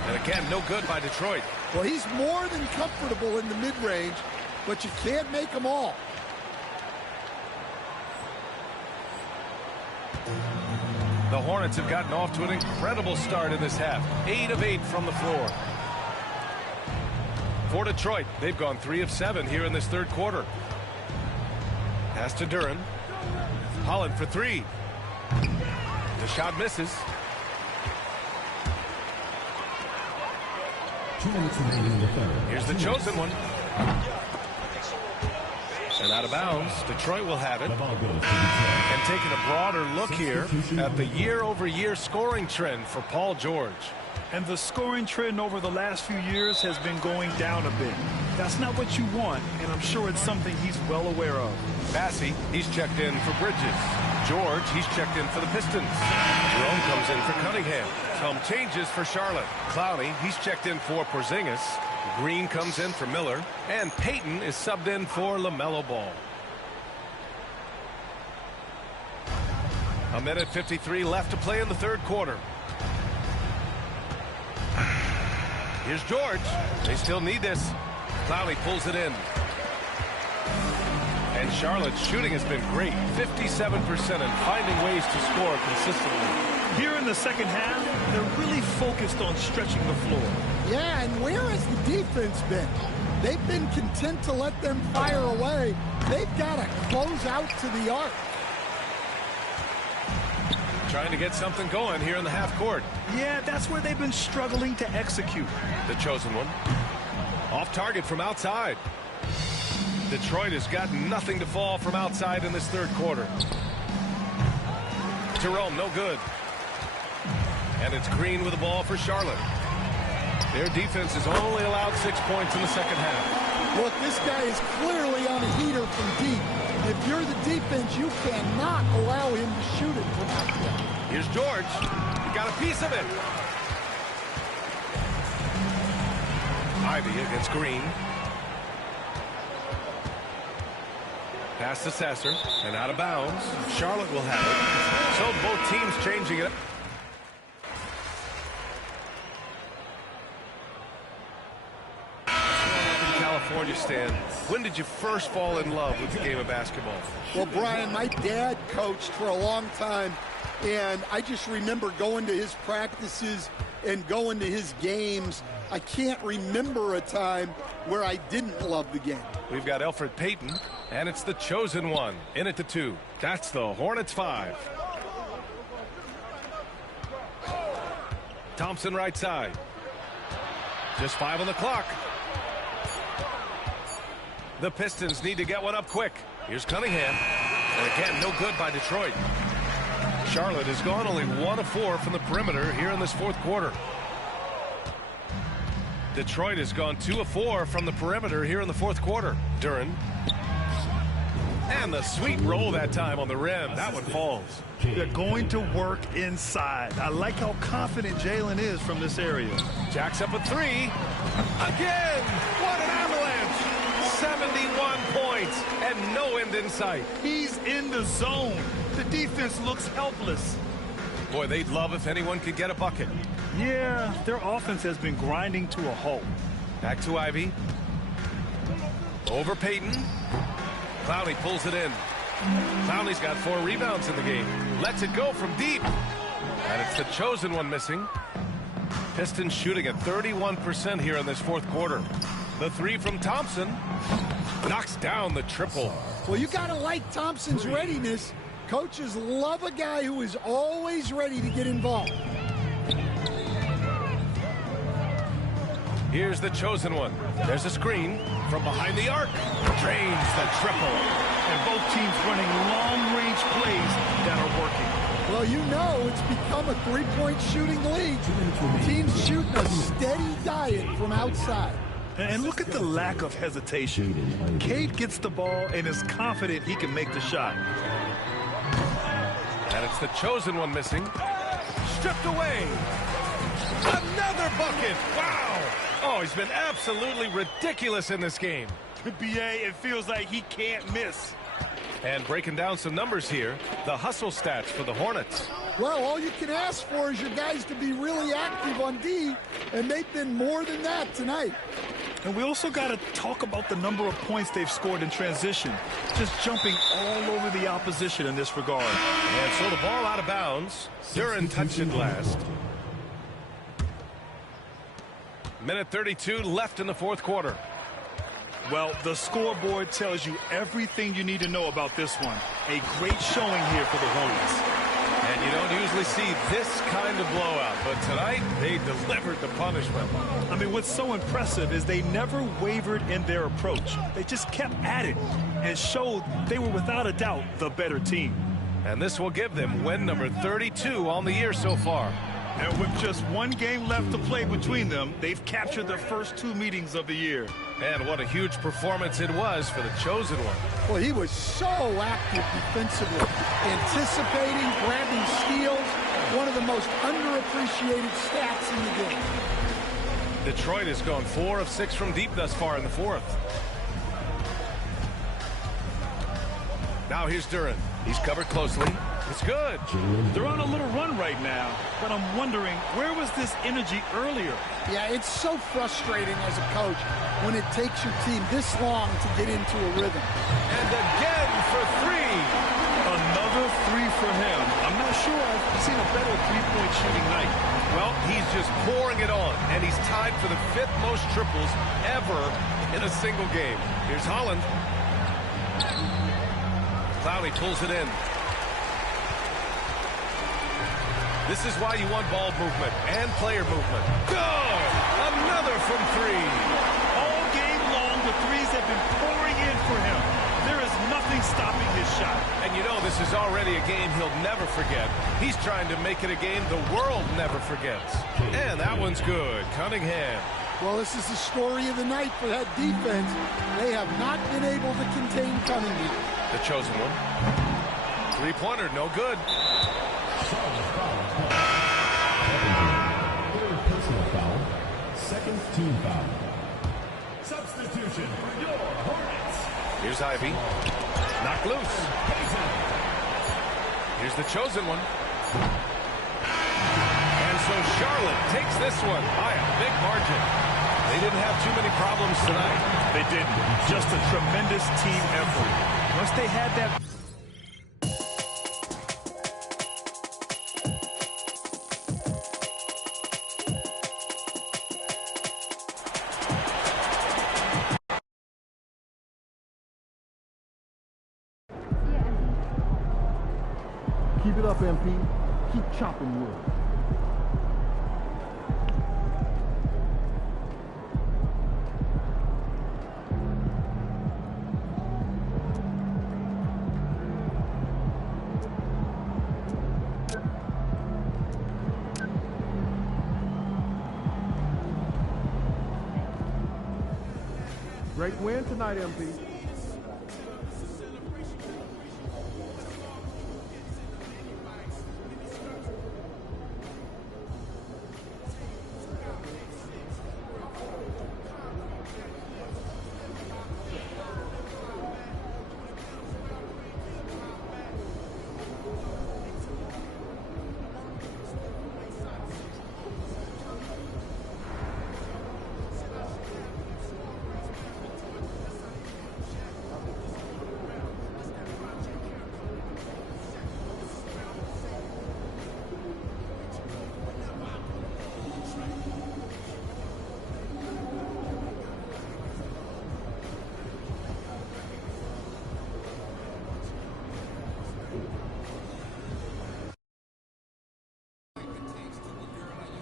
And again, no good by Detroit. Well, he's more than comfortable in the mid-range, but you can't make them all. The Hornets have gotten off to an incredible start in this half. 8 of 8 from the floor. For Detroit, they've gone 3 of 7 here in this third quarter. Pass to Duren. Holland for 3. The shot misses. 2 minutes remaining in the third. Here's the chosen one. And out of bounds, Detroit will have it. And taking a broader look here at the year-over-year scoring trend for Paul George. And the scoring trend over the last few years has been going down a bit. That's not what you want, and I'm sure it's something he's well aware of. Massey, he's checked in for Bridges. George, he's checked in for the Pistons. Jerome comes in for Cunningham. Some changes for Charlotte. Clowney, he's checked in for Porzingis. Green comes in for Miller. And Payton is subbed in for LaMelo Ball. A minute 53 left to play in the third quarter. Here's George. They still need this. Clowney pulls it in. And Charlotte's shooting has been great. 57% and finding ways to score consistently. Here in the second half, they're really focused on stretching the floor. Yeah, and where has the defense been? They've been content to let them fire away. They've got to close out to the arc. Trying to get something going here in the half court. Yeah, that's where they've been struggling to execute. The chosen one. Off target from outside. Detroit has got nothing to fall from outside in this third quarter. Jerome, no good. And it's Green with the ball for Charlotte. Their defense has only allowed 6 points in the second half. Look, this guy is clearly on a heater from deep. If you're the defense, you cannot allow him to shoot it from out there. Here's George. He got a piece of it. Ivy against Green. Pass to Sasser and out of bounds. Charlotte will have it. So both teams changing it. California stand. When did you first fall in love with the game of basketball? Well, Brian, my dad coached for a long time, and I just remember going to his practices and going to his games. I can't remember a time where I didn't love the game. We've got Elfrid Payton, and it's the chosen one. In at the 2. That's the Hornets 5. Thompson right side. Just 5 on the clock. The Pistons need to get one up quick. Here's Cunningham. And again, no good by Detroit. Charlotte has gone only 1 of 4 from the perimeter here in this fourth quarter. Detroit has gone 2 of 4 from the perimeter here in the fourth quarter. Duren. And the sweet roll that time on the rim. That one falls. They're going to work inside. I like how confident Jalen is from this area. Jacks up a 3. Again. What an avalanche. 71 points and no end in sight. He's in the zone. The defense looks helpless. Boy, they'd love if anyone could get a bucket. Yeah, their offense has been grinding to a halt. Back to Ivy. Over Payton. Clowney pulls it in. Clowney's got 4 rebounds in the game. Lets it go from deep. And it's the chosen one missing. Pistons shooting at 31% here in this fourth quarter. The 3 from Thompson knocks down the triple. Well, you got to like Thompson's readiness. Coaches love a guy who is always ready to get involved. Here's the chosen one. There's a screen from behind the arc. Drains the triple. And both teams running long-range plays that are working. Well, you know it's become a three-point shooting league. Teams shooting a steady diet from outside. And look at the lack of hesitation. Cade gets the ball and is confident he can make the shot. And it's the chosen one missing. Stripped away. Another bucket. Wow. Oh, he's been absolutely ridiculous in this game. BA, it feels like he can't miss. And breaking down some numbers here, the hustle stats for the Hornets. Well, all you can ask for is your guys to be really active on D, and they've been more than that tonight. And we also got to talk about the number of points they've scored in transition. Just jumping all over the opposition in this regard. And so the ball out of bounds. Duren touched it last. Minute 32 left in the fourth quarter. Well, the scoreboard tells you everything you need to know about this one. A great showing here for the Hornets. And You don't usually see this kind of blowout, but tonight they delivered the punishment. I mean, what's so impressive is they never wavered in their approach. They just kept at it and showed they were without a doubt the better team. And this will give them win number 32 on the year so far. And with just one game left to play between them, they've captured their first 2 meetings of the year. And what a huge performance it was for the chosen one. Well, he was so active defensively, anticipating, grabbing steals, one of the most underappreciated stats in the game. Detroit has gone 4 of 6 from deep thus far in the fourth. Now here's Duran. He's covered closely. It's good. They're on a little run right now, but I'm wondering, where was this energy earlier? Yeah, it's so frustrating as a coach when it takes your team this long to get into a rhythm. And again for 3. Another 3 for him. I'm not sure I've seen a better three-point shooting night. Well, he's just pouring it on, and he's tied for the 5th most triples ever in a single game. Here's Holland. Clowney pulls it in. This is why you want ball movement and player movement. Good! Another from 3. All game long, the threes have been pouring in for him. There is nothing stopping his shot. And you know this is already a game he'll never forget. He's trying to make it a game the world never forgets. And that one's good. Cunningham. Well, this is the story of the night for that defense. They have not been able to contain Cunningham. The chosen one. 3-pointer, no good. Third personal foul. Second team foul. Substitution for your Hornets. Here's Ivy. Knocked loose. Here's the chosen one. And so Charlotte takes this one by a big margin. They didn't have too many problems tonight. They didn't. Just a tremendous team effort. Once they had that... Keep it up, MP. Keep chopping wood. Great win tonight, MP.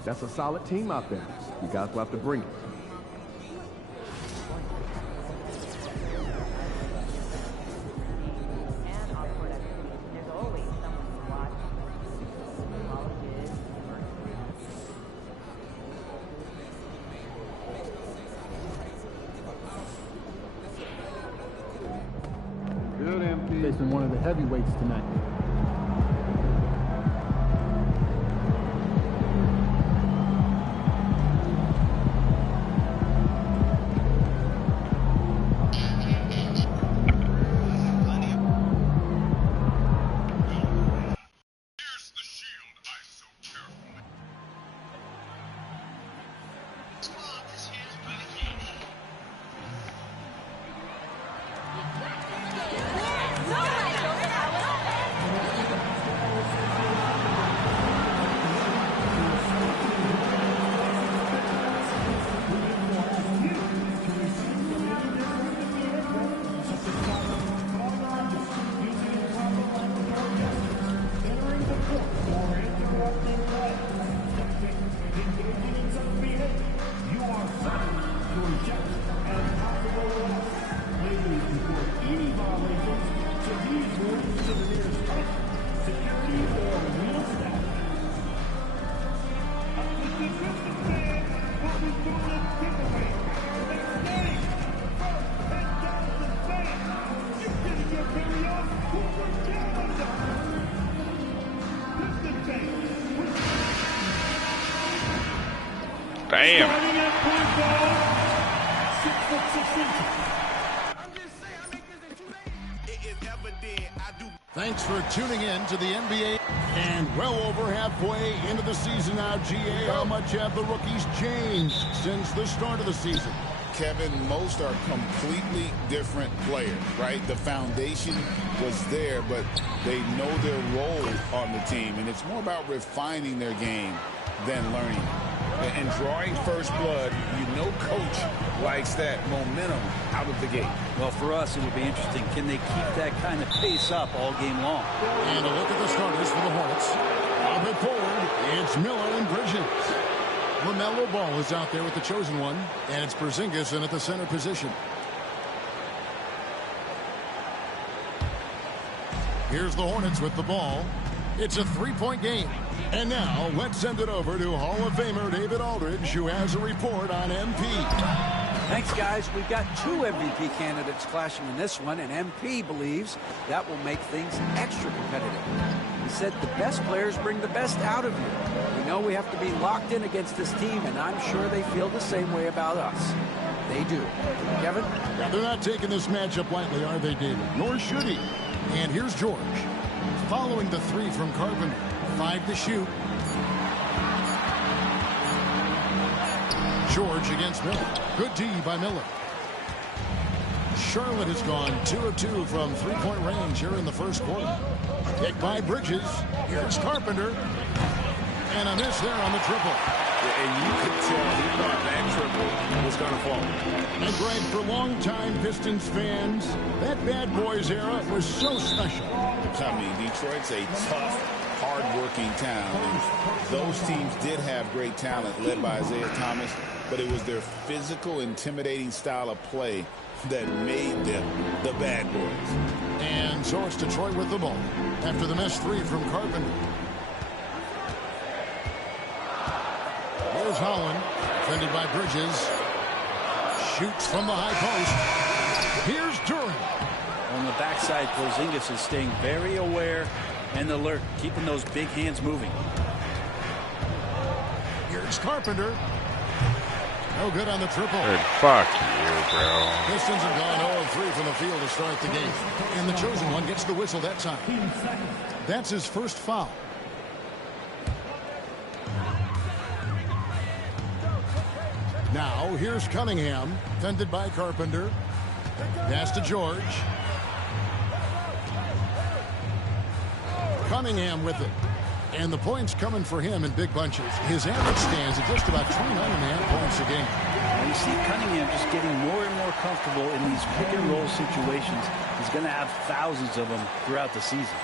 That's a solid team out there. You guys will have to bring it. Good, MP. Facing one of the heavyweights tonight. checks and possible arrests. Players report any violations should be moved to the nearest hut, security, or real staff. Damn. Thanks for tuning in to the NBA. And well over halfway into the season now, GA, how much have the rookies changed since the start of the season? Kevin, most are completely different players, right? The foundation was there, but they know their role on the team, and it's more about refining their game than learning. And drawing first blood, you know coach likes that momentum out of the gate. Well, for us, it'll be interesting. Can they keep that kind of pace up all game long? And a look at the starters for the Hornets. Up and forward, it's Miller and Bridges. LaMelo Ball is out there with the chosen one, and it's Porzingis in at the center position. Here's the Hornets with the ball. It's a three-point game. And now, let's send it over to Hall of Famer David Aldridge, who has a report on MP. Thanks, guys. We've got two MVP candidates clashing in this one, and MP believes that will make things extra competitive. He said the best players bring the best out of you. We know we have to be locked in against this team, and I'm sure they feel the same way about us. They do. Kevin? Yeah, they're not taking this matchup lightly, are they, David? Nor should he. And here's George. Following the three from Carpenter. 5 to shoot. George against Miller. Good D by Miller. Charlotte has gone 2 of 2 from three-point range here in the first quarter. Kick by Bridges. Here's Carpenter. And a miss there on the triple. And you could tell he thought that triple was going to fall. And Greg, for longtime Pistons fans, that bad boys era was so special. I mean, Detroit's a tough, hard-working town. And those teams did have great talent led by Isaiah Thomas, but it was their physical, intimidating style of play that made them the bad boys. And so it's Detroit with the ball after the missed three from Carpenter. Here's Holland, defended by Bridges. Shoots from the high post. Here's Duran. On the backside, Porzingis is staying very aware and alert, keeping those big hands moving. Here's Carpenter. No good on the triple. Dude, fuck you, bro. Pistons have gone 0-3 from the field to start the game. And the chosen one gets the whistle that time. That's his first foul. Now, here's Cunningham, defended by Carpenter. Pass to George. Cunningham with it. And the points coming for him in big bunches. His average stands at just about 29.5 points a game. And you see Cunningham just getting more and more comfortable in these pick and roll situations. He's going to have thousands of them throughout the season.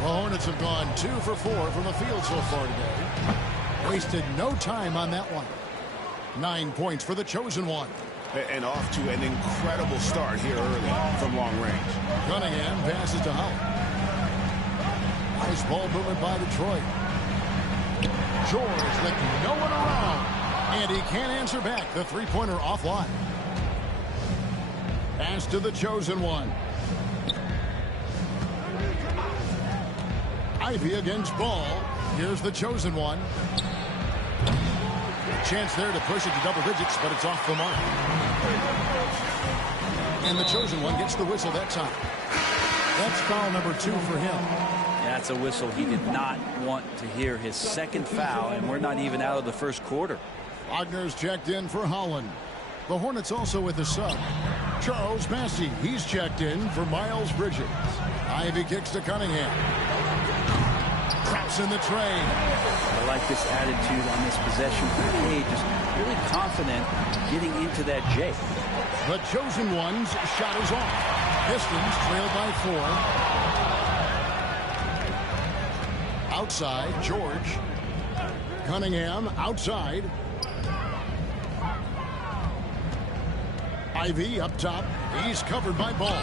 The Hornets have gone 2 for 4 from the field so far today. Wasted no time on that one. 9 points for the chosen one. And off to an incredible start here early from long range. Cunningham passes to Holland. Nice ball movement by Detroit. George with no one around. And he can't answer back. The three-pointer offline. Pass to the chosen one. Ivy against Ball. Here's the chosen one. Chance there to push it to double digits, but it's off the mark. And the chosen one gets the whistle that time. That's foul number 2 for him. That's a whistle he did not want to hear. His second foul, and we're not even out of the first quarter. Wagner's checked in for Holland. The Hornets also with a sub. Charles Massey, he's checked in for Miles Bridges. Ivy kicks to Cunningham. Traps in the tray. I like this attitude on this possession. Hey, just really confident getting into that J. The chosen one's shot is off. Pistons trailed by 4. Outside, George. Cunningham outside. Ivy up top. He's covered by Ball.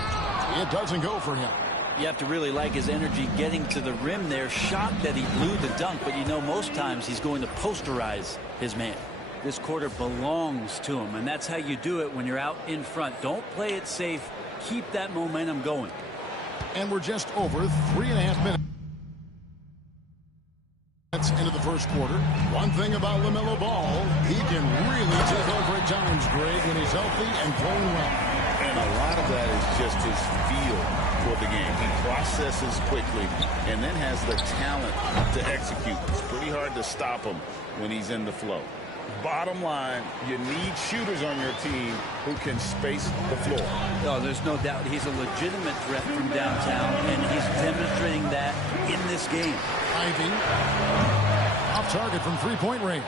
It doesn't go for him. You have to really like his energy getting to the rim there. Shocked that he blew the dunk, but you know most times he's going to posterize his man. This quarter belongs to him, and that's how you do it when you're out in front. Don't play it safe. Keep that momentum going. And we're just over 3.5 minutes into the first quarter. One thing about LaMelo Ball, he can really take over at times, Greg, when he's healthy and playing well. And a lot of that is just his feel for the game. He processes quickly and then has the talent to execute. It's pretty hard to stop him when he's in the flow. Bottom line, you need shooters on your team who can space the floor. Oh, there's no doubt he's a legitimate threat from downtown, and he's demonstrating that in this game. Ivy off target from three-point range.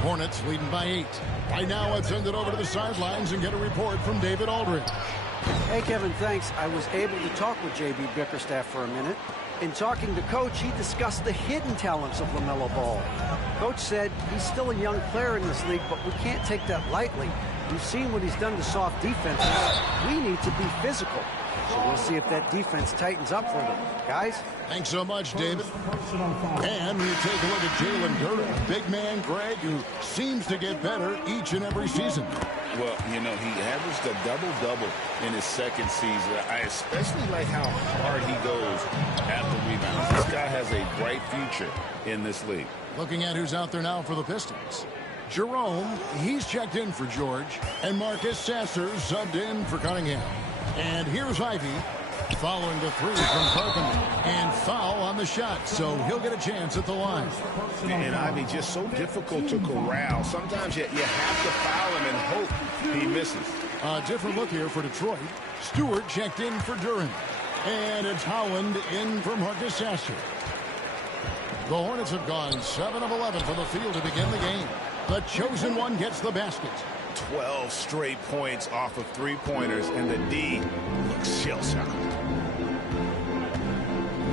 Hornets leading by 8. Right now, let's send it over to the sidelines and get a report from David Aldridge. Hey, Kevin, thanks. I was able to talk with J.B. Bickerstaff for a minute. In talking to Coach, he discussed the hidden talents of LaMelo Ball. Coach said he's still a young player in this league, but we can't take that lightly. We've seen what he's done to soft defenses. We need to be physical. So we'll see if that defense tightens up for them. Guys? Thanks so much, David. And we take a look at Jalen Duren, big man Greg, who seems to get better each and every season. Well, you know, he averaged a double-double in his second season. I especially like how hard he goes at the rebounds. This guy has a bright future in this league. Looking at who's out there now for the Pistons. Jerome, he's checked in for George. And Marcus Sasser subbed in for Cunningham. And here's Ivy following the three from Carpenter. And foul on the shot, so he'll get a chance at the line. And Ivy just so difficult to corral. Sometimes you have to foul him and hope he misses. A different look here for Detroit. Stewart checked in for Duren. And it's Howland in for Marcus Sasser. The Hornets have gone 7 of 11 from the field to begin the game. The chosen one gets the basket. 12 straight points off of three-pointers, and the D looks shell-shocked.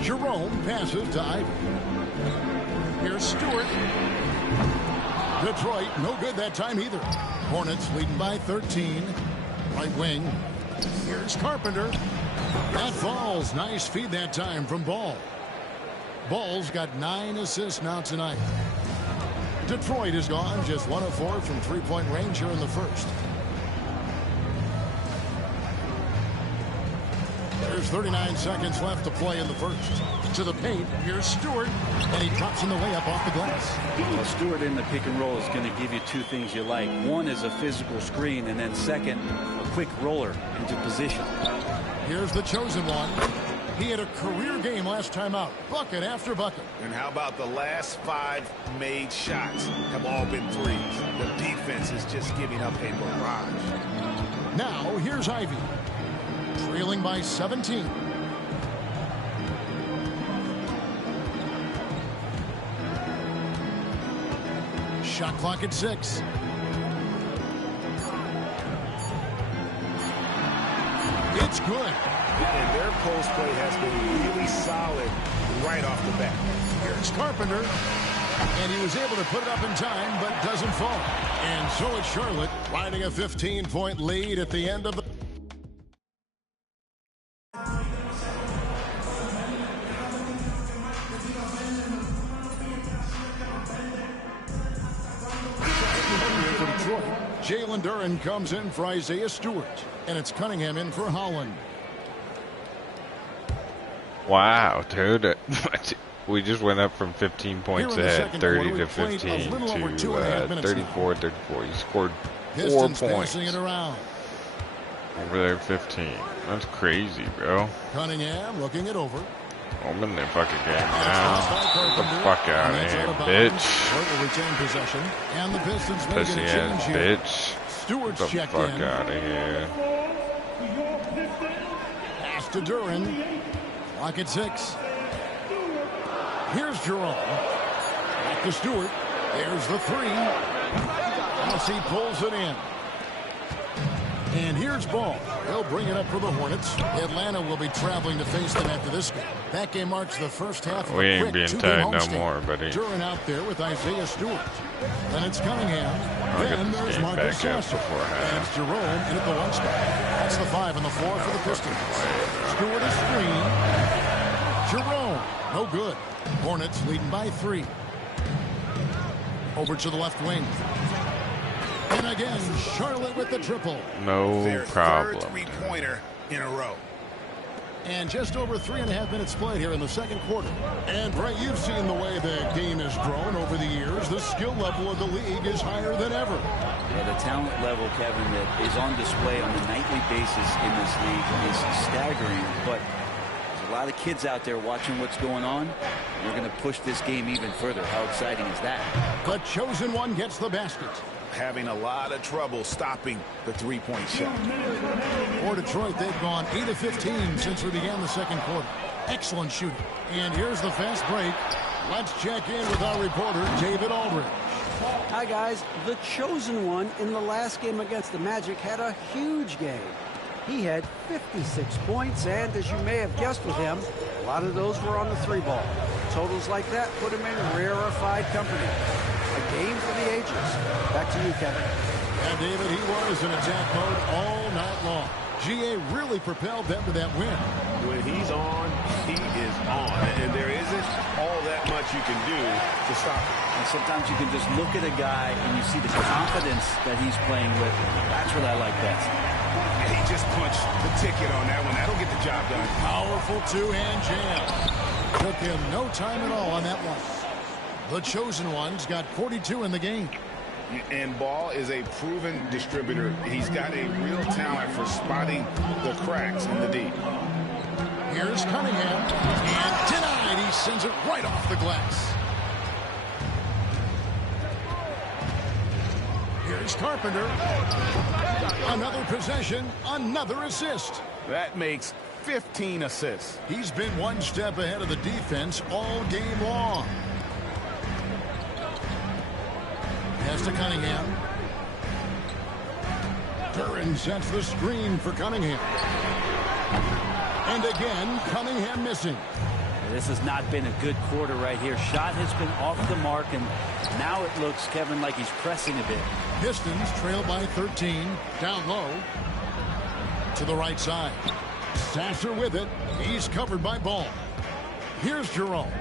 Jerome passes to Ivy. Here's Stewart. Detroit, no good that time either. Hornets leading by 13. Right wing. Here's Carpenter. That falls. Nice feed that time from Ball. Ball's got 9 assists now tonight. Detroit is gone just 1 of 4 from three-point range here in the first. There's 39 seconds left to play in the first. To the paint, here's Stewart, and he drops in the layup off the glass. Well, Stewart in the pick and roll is going to give you 2 things you like. One is a physical screen, and then second, a quick roller into position. Here's the chosen one. He had a career game last time out. Bucket after bucket. And how about the last 5 made shots have all been threes? The defense is just giving up a barrage. Now, here's Ivy. Trailing by 17. Shot clock at 6. It's good. And their post play has been really solid right off the bat. Here's Carpenter. And he was able to put it up in time, but doesn't fall. And so it's Charlotte riding a 15-point lead at the end of the... Jalen Duren comes in for Isaiah Stewart. And it's Cunningham in for Holland. Wow, dude. We just went up from 15 points ahead, 30 to 15 to 34. He scored 4 points. It around. Over there, 15. That's crazy, bro. Cunningham looking it over. I'm in their fucking game now. Get the fuck out of here, bitch. Will retain possession, and the Pistons pussy ass bitch. Stewart's Get the checked fuck in. out of here. Pass to Duren. Clock at 6. Here's Jerome. Back to Stewart. There's the 3. As he pulls it in. And here's Ball. He'll bring it up for the Hornets. Atlanta will be traveling to face them after this game. That game marks the first half of we a ain't quick being two-game tied no homestand. more, buddy. Duran out there with Isaiah Stewart. Then it's Cunningham. Then there's Marcus Sasser. And it's Jerome in at the one spot. That's the 5 and the 4 for the Pistons. Stewart is screen. Jerome, no good. Hornets leading by 3. Over to the left wing. And again, Charlotte with the triple. No problem. Third three-pointer in a row. And just over 3.5 minutes played here in the second quarter. And, Brett, you've seen the way the game has grown over the years. The skill level of the league is higher than ever. Yeah, the talent level, Kevin, that is on display on a nightly basis in this league is staggering. But there's a lot of kids out there watching what's going on. We're going to push this game even further. How exciting is that? The chosen one gets the basket. Having a lot of trouble stopping the three-point shot. For Detroit, they've gone 8 of 15 since we began the second quarter. Excellent shooting. And here's the fast break. Let's check in with our reporter, David Aldridge. Hi, guys. The chosen one in the last game against the Magic had a huge game. He had 56 points, and as you may have guessed with him, a lot of those were on the 3-ball. Totals like that put him in rarefied company. A game for the ages. Back to you, Kevin. And David, he was in attack mode all night long. GA really propelled them to that win. When he's on, he is on. And there isn't all that much you can do to stop him. And sometimes you can just look at a guy and you see the confidence that he's playing with. That's what I like best. And he just punched the ticket on that one. That'll get the job done. Powerful two-hand jam. Took him no time at all on that one. The chosen one's got 42 in the game. And Ball is a proven distributor. He's got a real talent for spotting the cracks in the D. Here's Cunningham. And denied. He sends it right off the glass. Here's Carpenter. Another possession. Another assist. That makes 15 assists. He's been one step ahead of the defense all game long. Pass to Cunningham. Duran sets the screen for Cunningham. And again, Cunningham missing. This has not been a good quarter right here. Shot has been off the mark, and now it looks, Kevin, like he's pressing a bit. Pistons trail by 13. Down low. To the right side. Sasser with it. He's covered by Ball. Here's Jerome.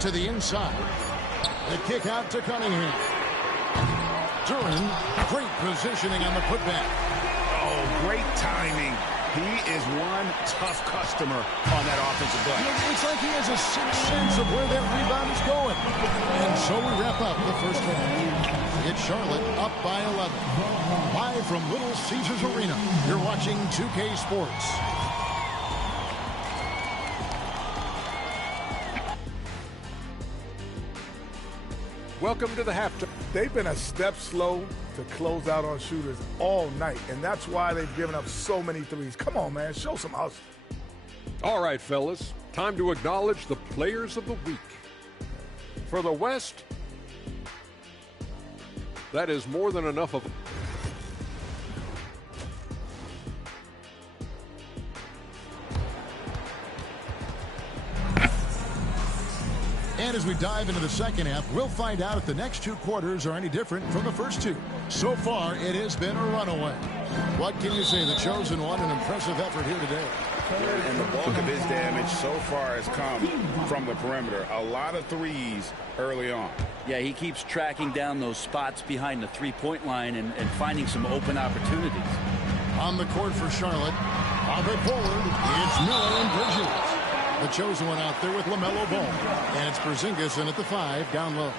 To the inside. The kick out to Cunningham. Duran, great positioning on the putback. Oh, great timing. He is one tough customer on that offensive glass. It's like he has a sixth sense of where that rebound is going. And so we wrap up the first half. It's Charlotte up by 11. Live from Little Caesars Arena, you're watching 2K Sports. Welcome to the halftime. They've been a step slow to close out on shooters all night, and that's why they've given up so many threes. Come on, man, show some hustle. All right, fellas, time to acknowledge the players of the week. For the West, that is more than enough of. And as we dive into the second half, we'll find out if the next two quarters are any different from the first two. So far, it has been a runaway. What can you say? The chosen one, an impressive effort here today. And the bulk of his damage so far has come from the perimeter. A lot of threes early on. Yeah, he keeps tracking down those spots behind the three-point line and finding some open opportunities. On the court for Charlotte. Pop it forward. It's Miller and Bridges. The chosen one out there with LaMelo Ball. And it's Porzingis in at the 5, down low.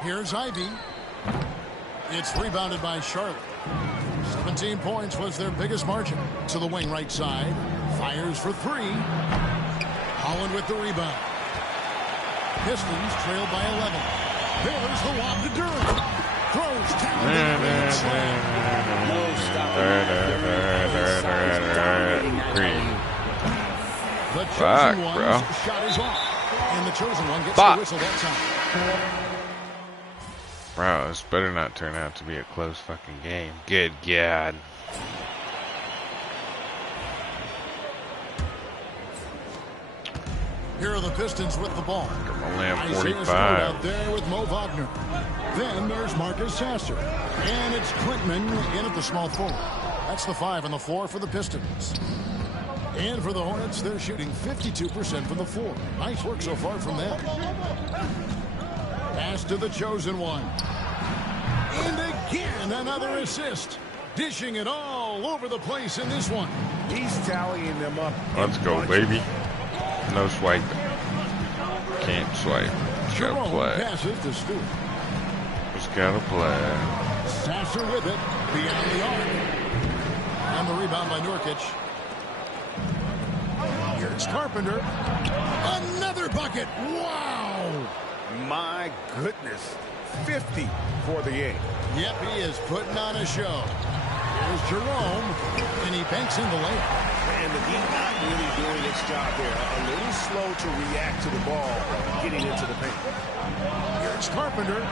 Here's Ivy. It's rebounded by Charlotte. 17 points was their biggest margin. To the wing right side. Fires for 3. Holland with the rebound. Pistons trail by 11. There's the lob to Duran. Throws down the slam. No stopping. the fuck, bro? Shot is off. And the chosen one gets the whistle that time. Bro, this better not turn out to be a close fucking game. Good God. Here are the Pistons with the ball. Only at 45. Out there with Mo Wagner. Then there's Marcus Sasser. And it's Quintman in at the small forward. That's the 5 and the 4 for the Pistons. And for the Hornets, they're shooting 52% from the floor. Nice work so far from them. Pass to the chosen one. And again, another assist. Dishing it all over the place in this one. He's tallying them up. Let's go, baby. No swipe. Can't swipe. Just gotta play. Passes to Stewart. Just gotta play. Sasser with it. Beyond the arc. And the rebound by Nurkic. Here's Carpenter. Another bucket. Wow. My goodness. 50 for the game. Yep, he is putting on a show. Here's Jerome. And he banks in the layup. And the Heat not really doing its job there. A little slow to react to the ball getting into the paint. Here's Carpenter.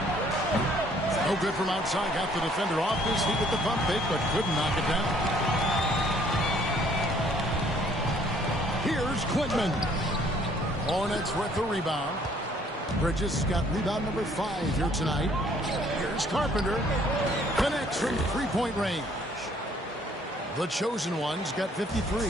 No good from outside. Got the defender off his feet with the pump fake, but couldn't knock it down. Here's Quintman. Hornets with the rebound. Bridges got rebound number 5 here tonight. Here's Carpenter. Connects from three-point range. The chosen one's got 53.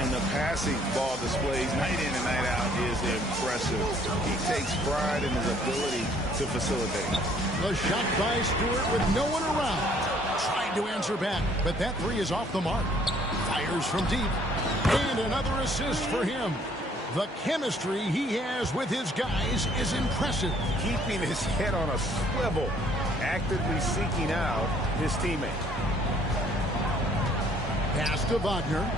And the passing ball displays night in and night out is impressive. He takes pride in his ability to facilitate. The shot by Stewart with no one around. Trying to answer back, but that 3 is off the mark. Fires from deep. And another assist for him. The chemistry he has with his guys is impressive. Keeping his head on a swivel. Actively seeking out his teammate. Pass to Wagner.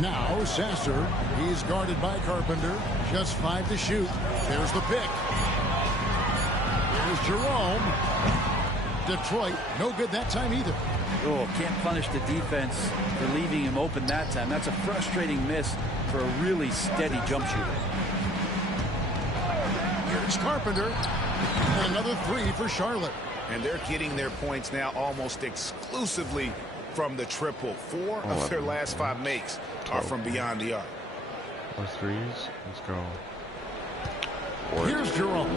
Now Sasser. He's guarded by Carpenter. Just 5 to shoot. There's the pick. There's Jerome. Detroit, no good that time either. Oh, can't punish the defense for leaving him open that time. That's a frustrating miss for a really steady jump shooter. Here's Carpenter. And another 3 for Charlotte. And they're getting their points now almost exclusively from the triple. 4 of their last 5 makes are from beyond the arc. 4 threes. Let's go. Here's Jerome.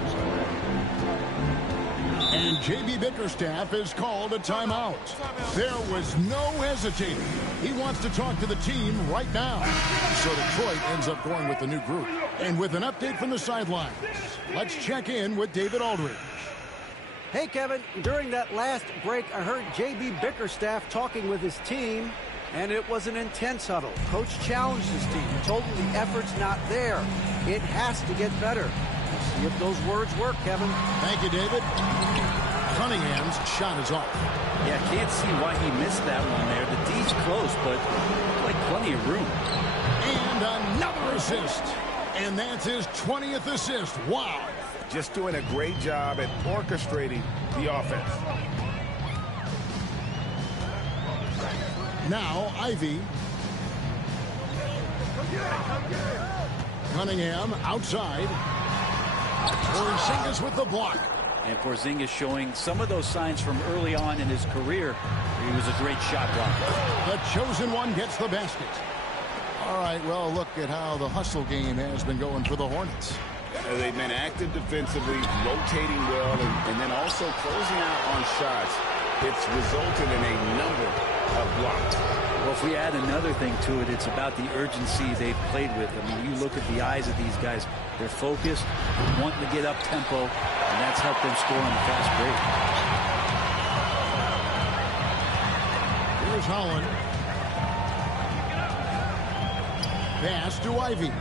And J.B. Bickerstaff has called a timeout. There was no hesitating. He wants to talk to the team right now. So Detroit ends up going with the new group. And with an update from the sidelines, let's check in with David Aldridge. Hey, Kevin, during that last break, I heard J.B. Bickerstaff talking with his team, and it was an intense huddle. Coach challenged his team, told him the effort's not there. It has to get better. We'll see if those words work, Kevin. Thank you, David. Cunningham's shot is off. Yeah, can't see why he missed that one there. The D's close, but like plenty of room. And another assist. And that's his 20th assist. Wow. Just doing a great job at orchestrating the offense. Now Ivy. Cunningham outside. Porzingis with the block. And Porzingis showing some of those signs from early on in his career. He was a great shot blocker. The chosen one gets the basket. All right, well, look at how the hustle game has been going for the Hornets. They've been active defensively, rotating well, and then also closing out on shots. It's resulted in a number of blocks. Well, if we add another thing to it, it's about the urgency they've played with. I mean, you look at the eyes of these guys. They're focused, wanting to get up tempo, and that's helped them score on the fast break. Here's Holland. Pass to Ivy.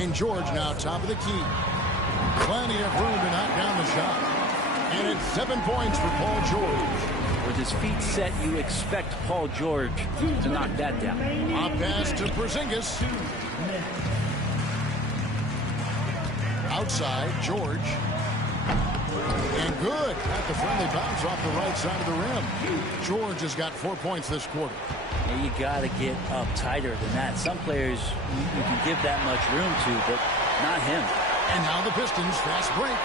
And George now top of the key. Plenty of room to knock down the shot. And it's 7 points for Paul George. With his feet set, you expect Paul George to knock that down. A pass to Porzingis. Outside, George. And good. Got the friendly bounce off the right side of the rim. George has got 4 points this quarter. Yeah, you got to get up tighter than that. Some players you can give that much room to, but not him. And now the Pistons fast break.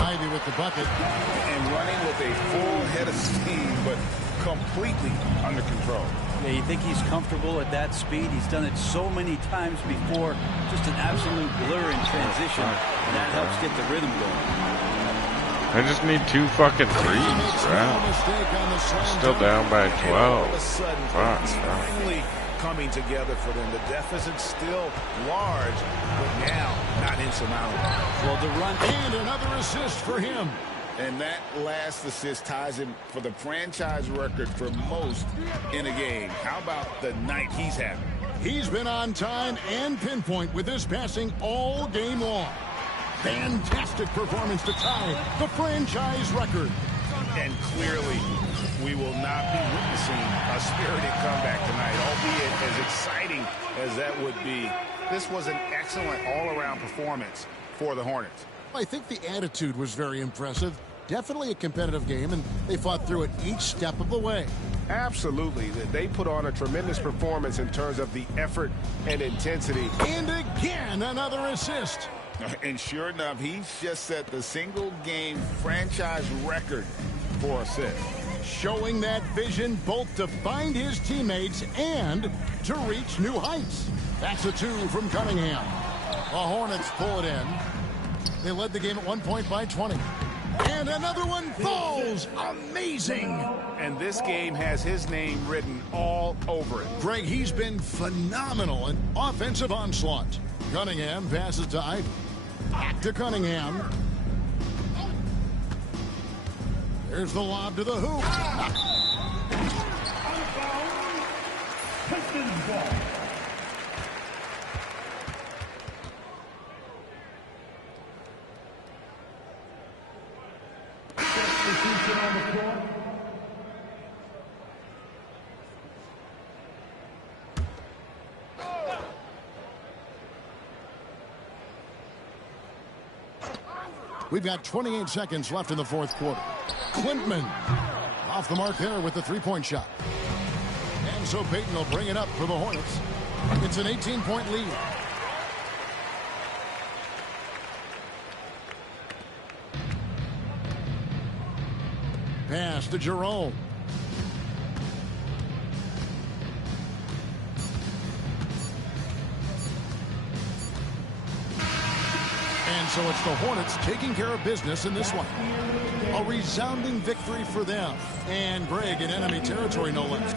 Ivy with the bucket. And running with a full head of steam, but completely under control. Yeah, you think he's comfortable at that speed? He's done it so many times before. Just an absolute blur in transition. And that helps get the rhythm going. I just need 2 fucking threes, right? Still down by 12. All of a sudden, Fuck, it's finally coming together for them. The deficit's still large, but now not insurmountable. Well, the run and another assist for him. And that last assist ties him for the franchise record for most in a game. How about the night he's having? He's been on time and pinpoint with his passing all game long. Fantastic performance to tie the franchise record. And clearly, we will not be witnessing a spirited comeback tonight, albeit as exciting as that would be. This was an excellent all-around performance for the Hornets. I think the attitude was very impressive. Definitely a competitive game, and they fought through it each step of the way. Absolutely. They put on a tremendous performance in terms of the effort and intensity. And again, another assist. And sure enough, he's just set the single-game franchise record for assists. Showing that vision both to find his teammates and to reach new heights. That's a 2 from Cunningham. The Hornets pull it in. They led the game at 1 point by 20. And another one falls. Amazing. And this game has his name written all over it. Greg, he's been phenomenal in offensive onslaught. Cunningham passes to Ivy. Back to Cunningham. There's the lob to the hoop. Pistons ball. Substitution on the floor. We've got 28 seconds left in the fourth quarter. Klintman off the mark there with the three-point shot. And so Payton will bring it up for the Hornets. It's an 18-point lead. Pass to Jerome. And so it's the Hornets taking care of business in this one. A resounding victory for them. And Greg in enemy territory, no less.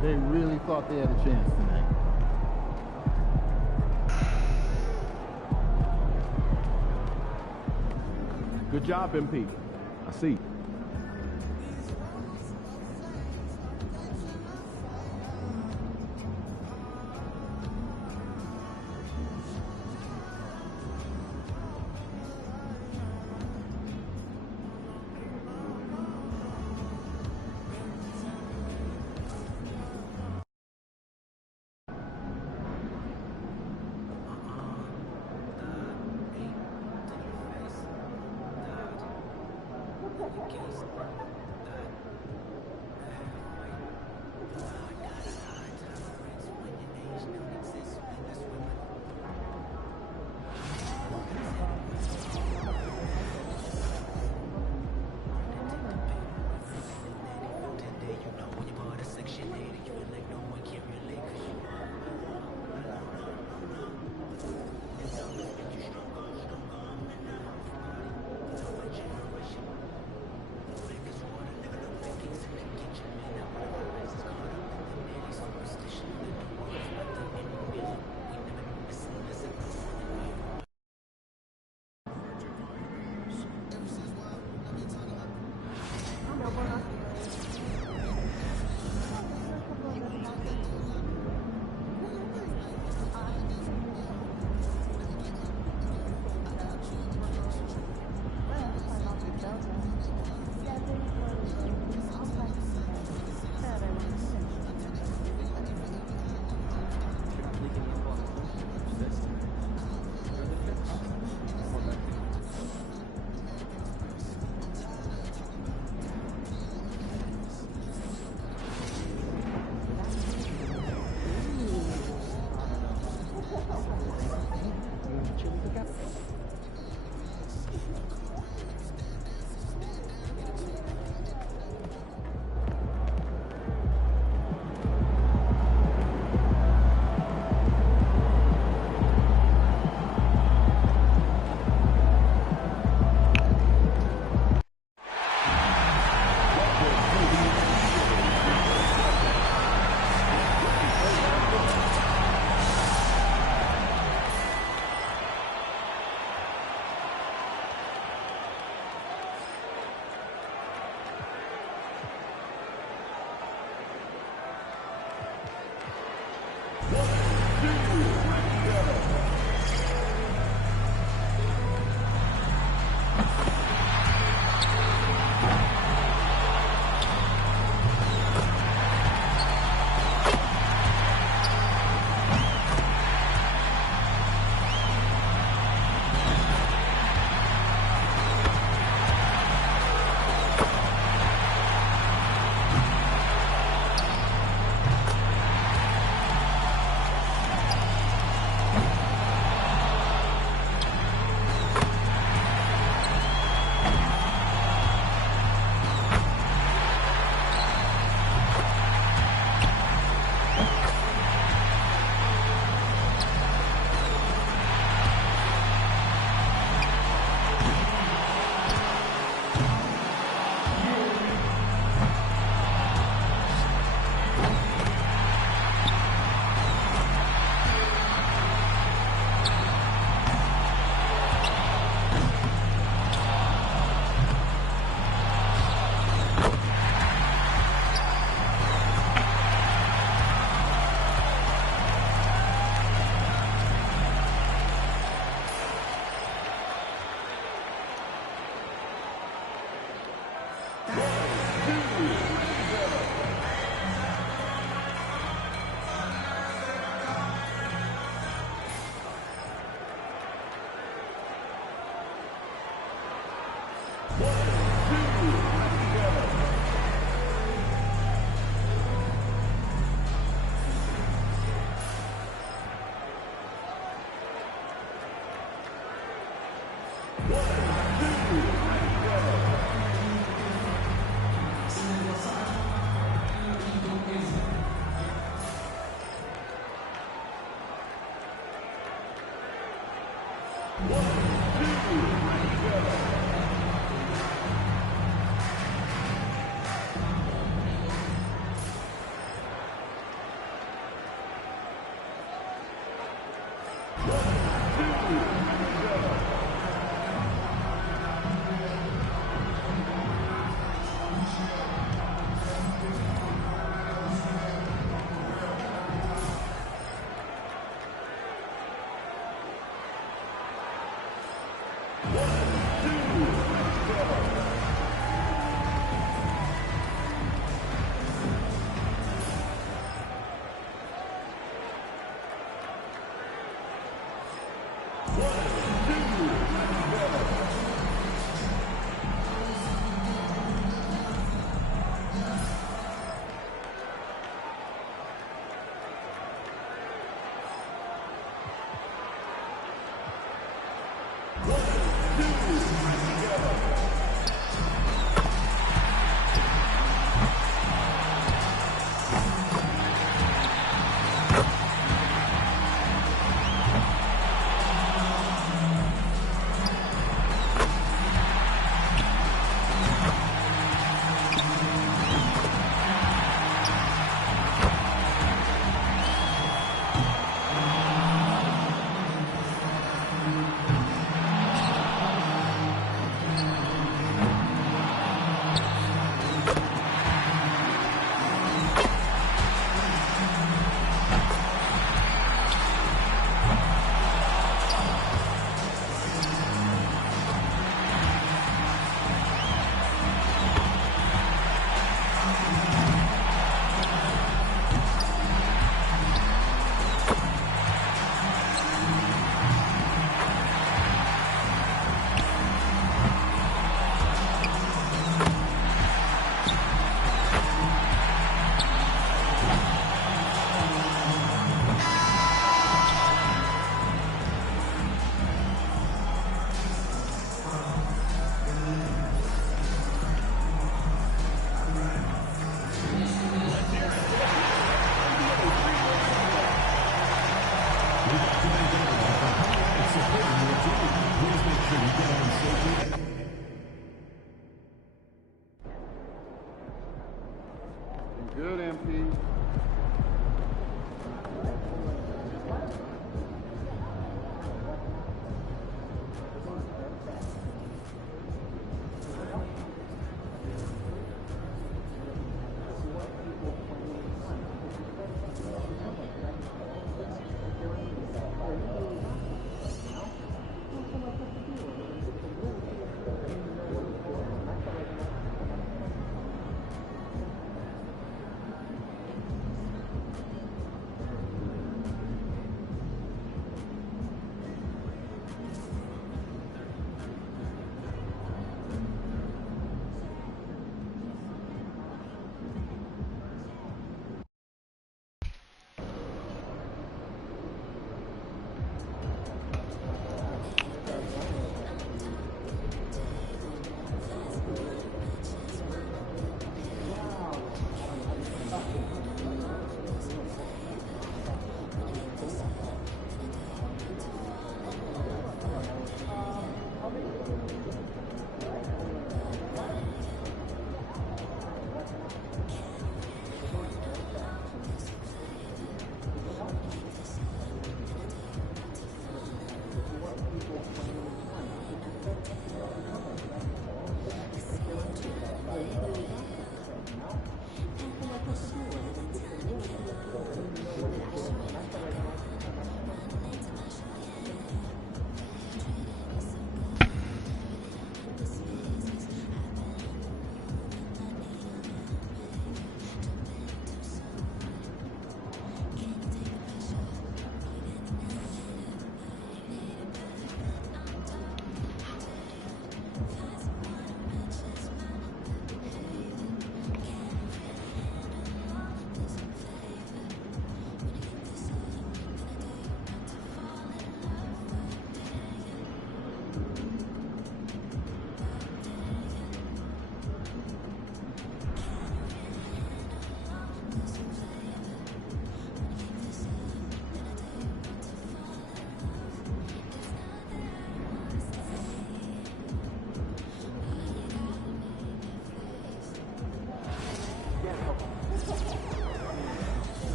They really thought they had a chance tonight. Good job, MP. I see.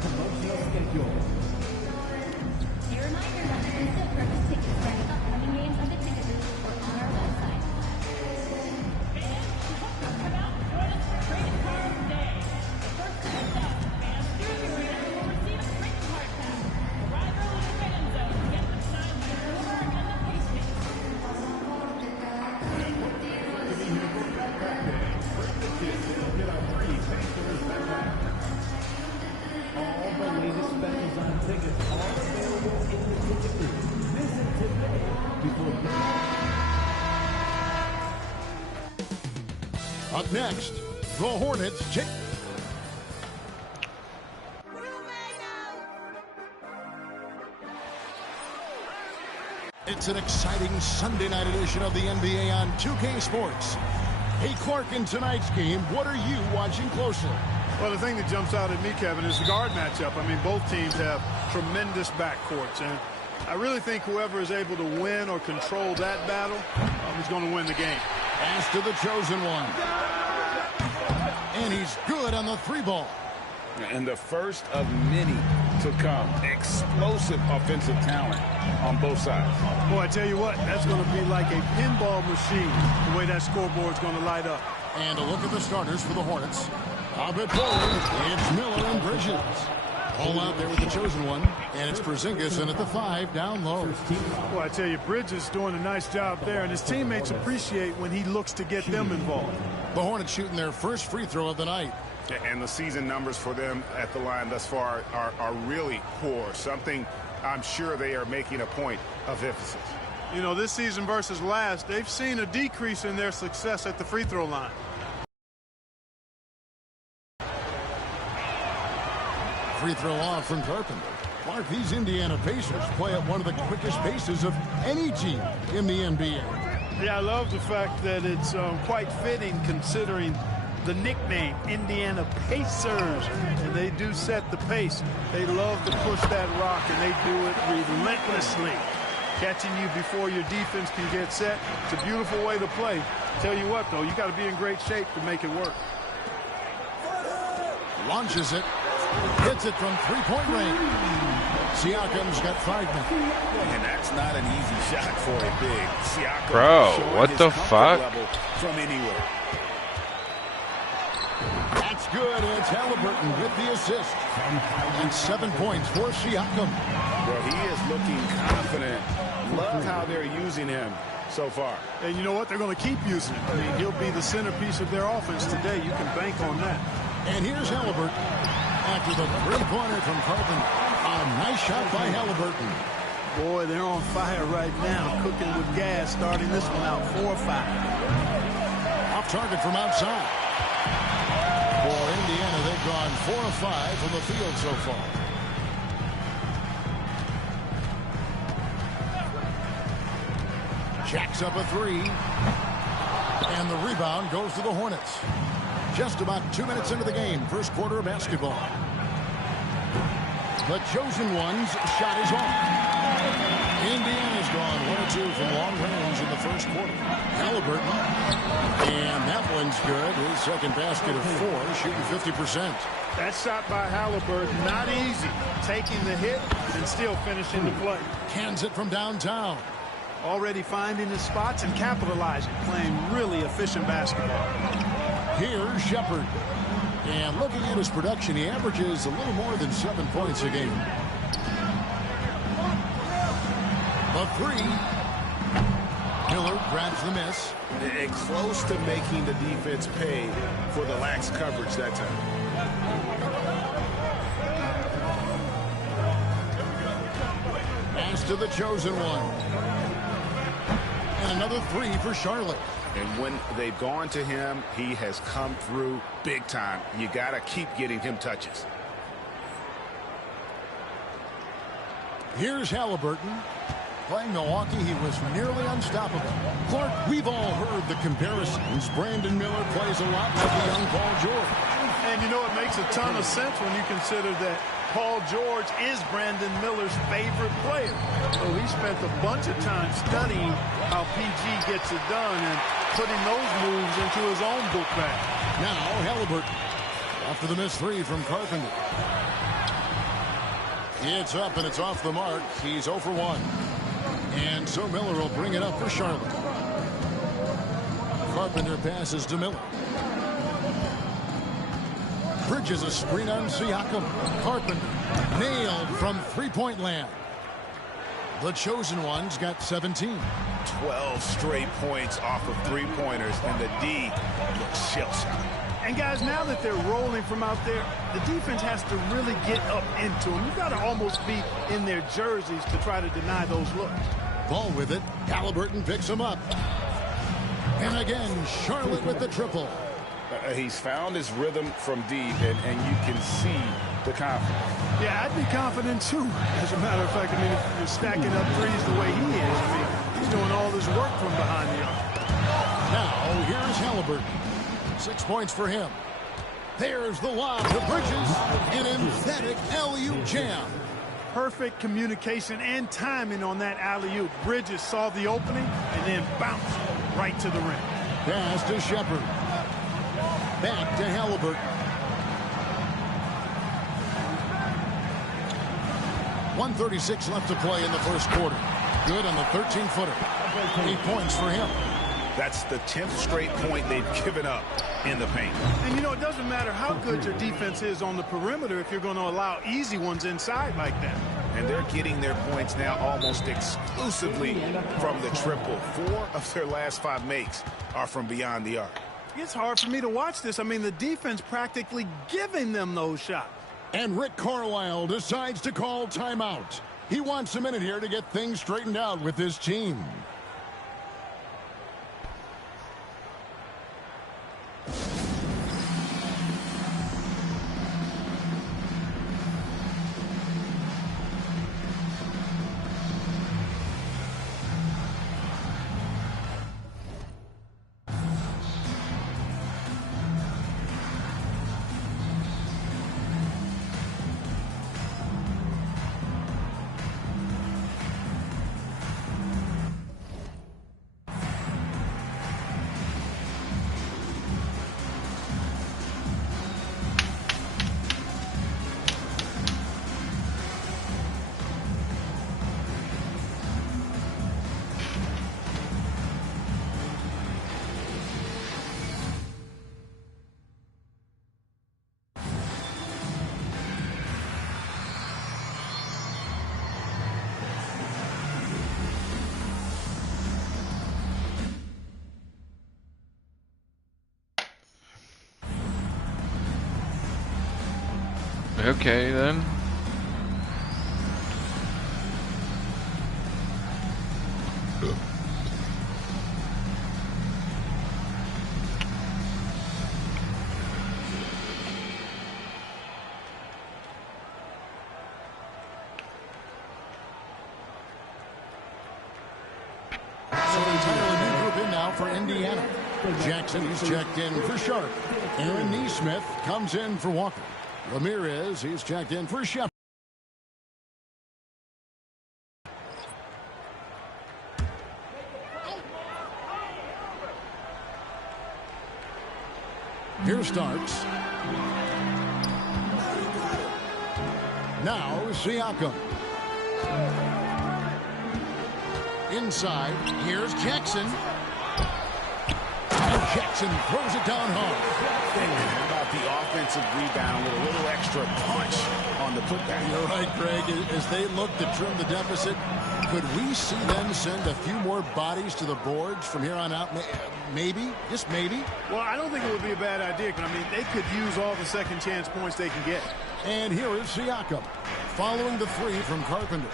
promotional schedule. A reminder that there is a purchase tickets for any upcoming games at the ticket booth or on our website. Come out and join us for Trading Card Day. The first 10,000 fans through the arena will receive a trading card pack. Arrive early to get in zone to get them signed by your owner and the face case. All the latest specials on tickets are available in the ticket booth. Visit today before Up next, the Hornets check. It's an exciting Sunday night edition of the NBA on 2K Sports. Hey, Clark, in tonight's game, what are you watching closely? Well, the thing that jumps out at me, Kevin, is the guard matchup. I mean, both teams have tremendous backcourts, and I really think whoever is able to win or control that battle is going to win the game. Pass to the chosen one. And he's good on the three ball. And the first of many to come. Explosive offensive talent on both sides. Boy, I tell you what, that's going to be like a pinball machine, the way that scoreboard's going to light up. And a look at the starters for the Hornets. A bit forward, it's Miller and Bridges. All out there with the chosen one, and it's Porzingis in at the 5 down low. Well, I tell you, Bridges doing a nice job there, and his teammates appreciate when he looks to get them involved. The Hornets shooting their first free throw of the night. And the season numbers for them at the line thus far are really poor. Something I'm sure they are making a point of emphasis. You know, this season versus last, they've seen a decrease in their success at the free throw line. Free throw off from Carpenter. Clark, these Indiana Pacers play at one of the quickest paces of any team in the NBA. Yeah, I love the fact that it's quite fitting considering the nickname, Indiana Pacers. And they do set the pace. They love to push that rock, and they do it relentlessly. Catching you before your defense can get set. It's a beautiful way to play. Tell you what, though, you got to be in great shape to make it work. Launches it. Hits it from three-point range. Siakam's got 5 men. And that's not an easy shot for a big. Siakam. Bro, what the fuck? From anywhere. That's good. It's Halliburton with the assist. And 7 points for Siakam. Well, he is looking confident. Love how they're using him so far. And you know what? They're going to keep using him. I mean, he'll be the centerpiece of their offense today. You can bank on that. And here's Halliburton after the three-pointer from Carpenter. A nice shot by Halliburton. Boy, they're on fire right now, cooking with gas, starting this one out 4 or 5. Off target from outside. For Indiana, they've gone 4 of 5 from the field so far. Jacks up a 3. And the rebound goes to the Hornets. Just about 2 minutes into the game, first quarter of basketball. The chosen one's shot is off. Indiana's gone 1 or 2 from long range in the first quarter. Halliburton. And that one's good. His second basket of 4, shooting 50%. That shot by Halliburton, not easy. Taking the hit and still finishing the play. Cans it from downtown. Already finding his spots and capitalizing. Playing really efficient basketball. Here's Shepard. And looking at his production, he averages a little more than 7 points a game. The 3. Miller grabs the miss. And close to making the defense pay for the lax coverage that time. Pass to the chosen one. And another 3 for Charlotte. And when they've gone to him, he has come through big time. You got to keep getting him touches. Here's Halliburton. Playing Milwaukee, he was nearly unstoppable. Clark, we've all heard the comparisons. Brandon Miller plays a lot like a young Paul George. And you know, it makes a ton of sense when you consider that Paul George is Brandon Miller's favorite player. So he spent a bunch of time studying how PG gets it done and putting those moves into his own book bag. Now Halliburton after the missed 3 from Carpenter. It's up and it's off the mark. He's 0 for 1. And so Miller will bring it up for Charlotte. Carpenter passes to Miller. Bridges a screen on Siakam. Carpenter nailed from three-point land. The chosen ones got 17. 12 straight points off of three-pointers, and the D looks shell-shocked. And guys, now that they're rolling from out there, the defense has to really get up into them. You've got to almost be in their jerseys to try to deny those looks. Ball with it. Halliburton picks him up. And again, Charlotte with the triple. He's found his rhythm from deep, and you can see the confidence. Yeah, I'd be confident too. As a matter of fact, I mean, if you're stacking up threes the way he is, I mean, he's doing all this work from behind the arc. Now, here's Halliburton. 6 points for him. There's the lob to Bridges. An emphatic alley-oop jam. Perfect communication and timing on that alley-oop. Bridges saw the opening and then bounced right to the rim. Pass to Shepard. Back to Halliburton. 1:36 left to play in the first quarter. Good on the 13-footer. 8 points for him. That's the 10th straight point they've given up in the paint. And, you know, it doesn't matter how good your defense is on the perimeter if you're going to allow easy ones inside like that. And they're getting their points now almost exclusively from the triple. 4 of their last 5 makes are from beyond the arc. It's hard for me to watch this. I mean, the defense practically giving them those shots. And Rick Carlisle decides to call timeout. He wants a minute here to get things straightened out with his team. Okay, then. So an entirely new group in now for Indiana. Jackson, he's checked in for Sharp. Aaron Neesmith comes in for Walker. Ramirez, he's checked in for Shepard. Here Starks. Now Siakam. Inside, here's Jackson. And Jackson throws it down hard. How about the offensive rebound with a little extra punch on the putback? You're right, Greg. As they look to trim the deficit, could we see them send a few more bodies to the boards from here on out? Maybe, just maybe. Well, I don't think it would be a bad idea. I mean, they could use all the second chance points they can get. And here is Siakam following the three from Carpenter.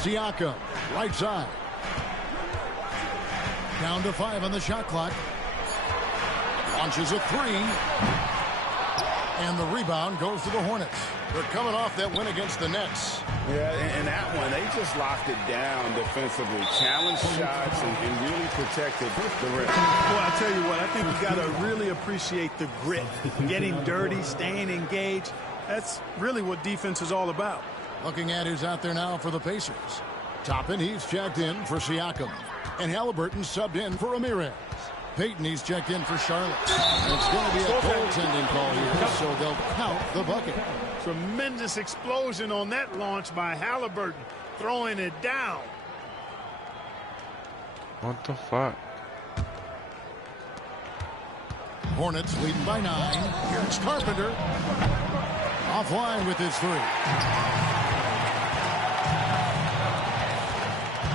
Siakam, right side. Down to 5 on the shot clock. Launches a three. And the rebound goes to the Hornets. They're coming off that win against the Nets. Yeah, and that one, they just locked it down defensively. Challenged shots and really protected the rim. Well, I tell you what, I think we got to really appreciate the grit. Getting dirty, staying engaged. That's really what defense is all about. Looking at who's out there now for the Pacers. Toppin, he's checked in for Siakam. And Halliburton subbed in for Ramirez. Peyton, he's checked in for Charlotte. It's going to be a goaltending call here, so they'll count the bucket. Tremendous explosion on that launch by Halliburton, throwing it down. What the fuck? Hornets leading by 9. Here's Carpenter. Offline with his 3.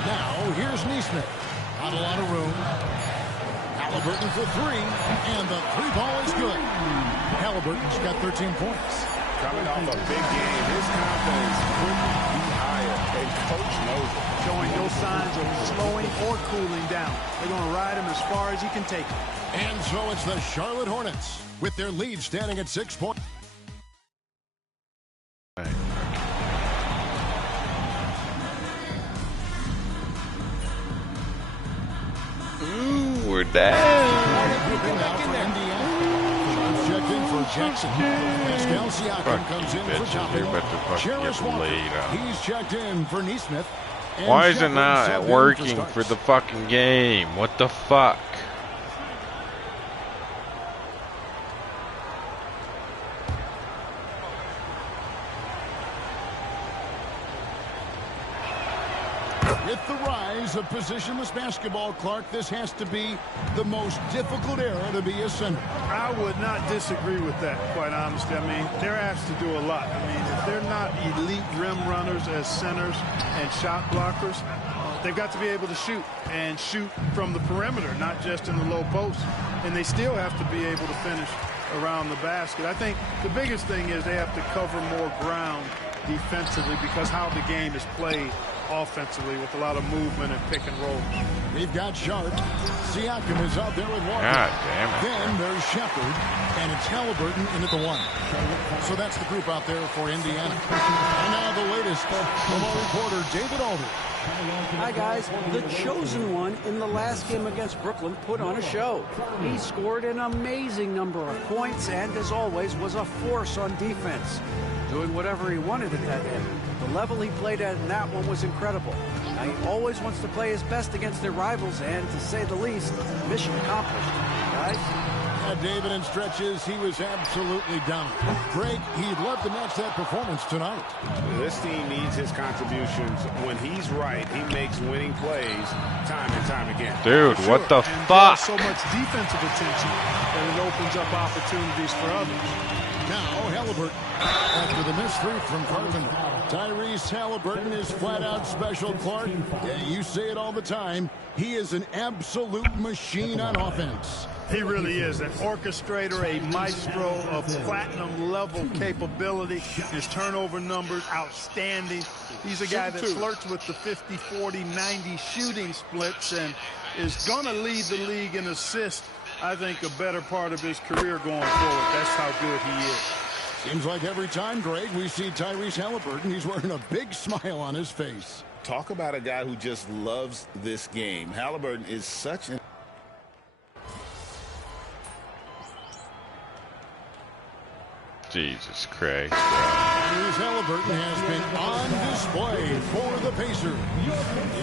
Now, here's Neesmith. Not a lot of room. Halliburton for 3, and the 3 ball is good. Halliburton's got 13 points. Coming off a big game, his confidence couldn't be higher, and coach knows it. Showing no signs of slowing or cooling down. They're going to ride him as far as he can take him. And so it's the Charlotte Hornets with their lead standing at 6 points. Ooh, we're down. Checked in for Jackson. Pascal Siakam comes in for Droppin. Cherish Walker. He's checked in for Neesmith. Why is it not working for the fucking game? What the fuck? With the rise of positionless basketball, Clark, this has to be the most difficult era to be a center. I would not disagree with that, quite honestly. I mean, they're asked to do a lot. I mean, if they're not elite rim runners as centers and shot blockers, they've got to be able to shoot and shoot from the perimeter, not just in the low post. And they still have to be able to finish around the basket. I think the biggest thing is they have to cover more ground defensively because how the game is played offensively with a lot of movement and pick and roll. We've got Sharp. Siakam is out there with Walker. God damn it. Then there's Shepard, and it's Halliburton in at the 1. So that's the group out there for Indiana. And now the latest from our reporter, David Alder. Hi, guys. The chosen one in the last game against Brooklyn put on a show. He scored an amazing number of points and, as always, was a force on defense, doing whatever he wanted at that end. The level he played at in that one was incredible. Now, he always wants to play his best against their rivals, and to say the least, mission accomplished. Guys? David, in stretches, he was absolutely dominant. Greg, he'd love to match that performance tonight. This team needs his contributions. When he's right, he makes winning plays time and time again. Dude, Sure. what the and fuck? So much defensive attention that it opens up opportunities for others. Now Halliburton, after the missed 3 from Carpenter. Tyrese Halliburton is flat out special, Clark. Yeah, you say it all the time. He is an absolute machine on offense. He really is an orchestrator, a maestro of platinum level capability. His turnover numbers outstanding. He's a guy that flirts with the 50, 40, 90 shooting splits and is going to lead the league in assists. I think a better part of his career going forward. That's how good he is. Seems like every time, Greg, we see Tyrese Halliburton, he's wearing a big smile on his face. Talk about a guy who just loves this game. Halliburton is such an... Jesus Christ. Tyrese Halliburton has been on display for the Pacers.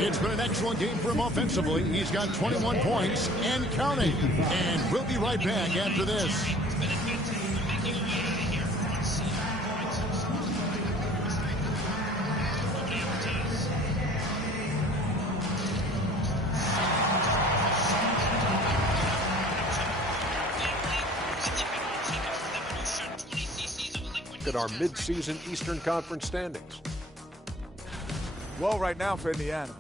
It's been an excellent game for him offensively. He's got 21 points and counting. And we'll be right back after this. At our mid-season Eastern Conference standings. Well, right now for Indiana,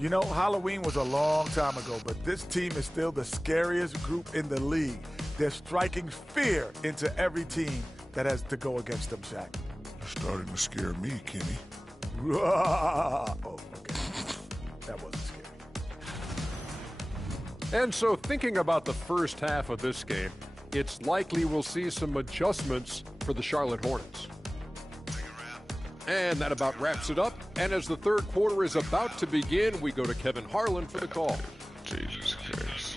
you know, Halloween was a long time ago, but this team is still the scariest group in the league. They're striking fear into every team that has to go against them, Shaq. You're starting to scare me, Kenny. Oh, okay. That wasn't scary. And so thinking about the first half of this game, it's likely we'll see some adjustments for the Charlotte Hornets. And that about wraps it up. And as the third quarter is about to begin, we go to Kevin Harlan for the call. Jesus Christ.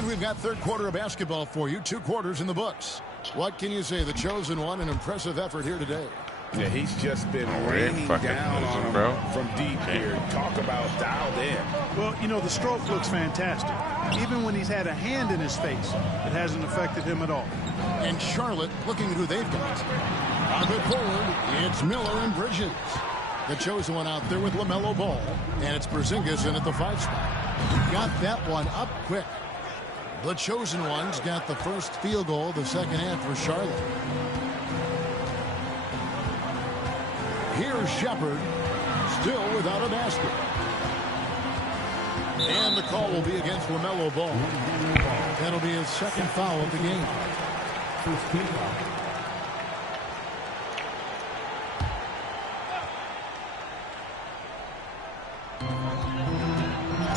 And we've got third quarter of basketball for you. 2 quarters in the books. What can you say? The chosen one, an impressive effort here today. Yeah, he's just been raining down on him from deep here. Talk about dialed in. Well, you know, the stroke looks fantastic. Even when he's had a hand in his face, it hasn't affected him at all. And Charlotte looking at who they've got. On the forward, it's Miller and Bridges. The chosen one out there with LaMelo Ball. And it's Porzingis in at the 5 spot. Got that one up quick. The chosen one's got the first field goal of the second half for Charlotte. Here's Shepard, still without a basket. And the call will be against LaMelo Ball. That'll be his second foul of the game.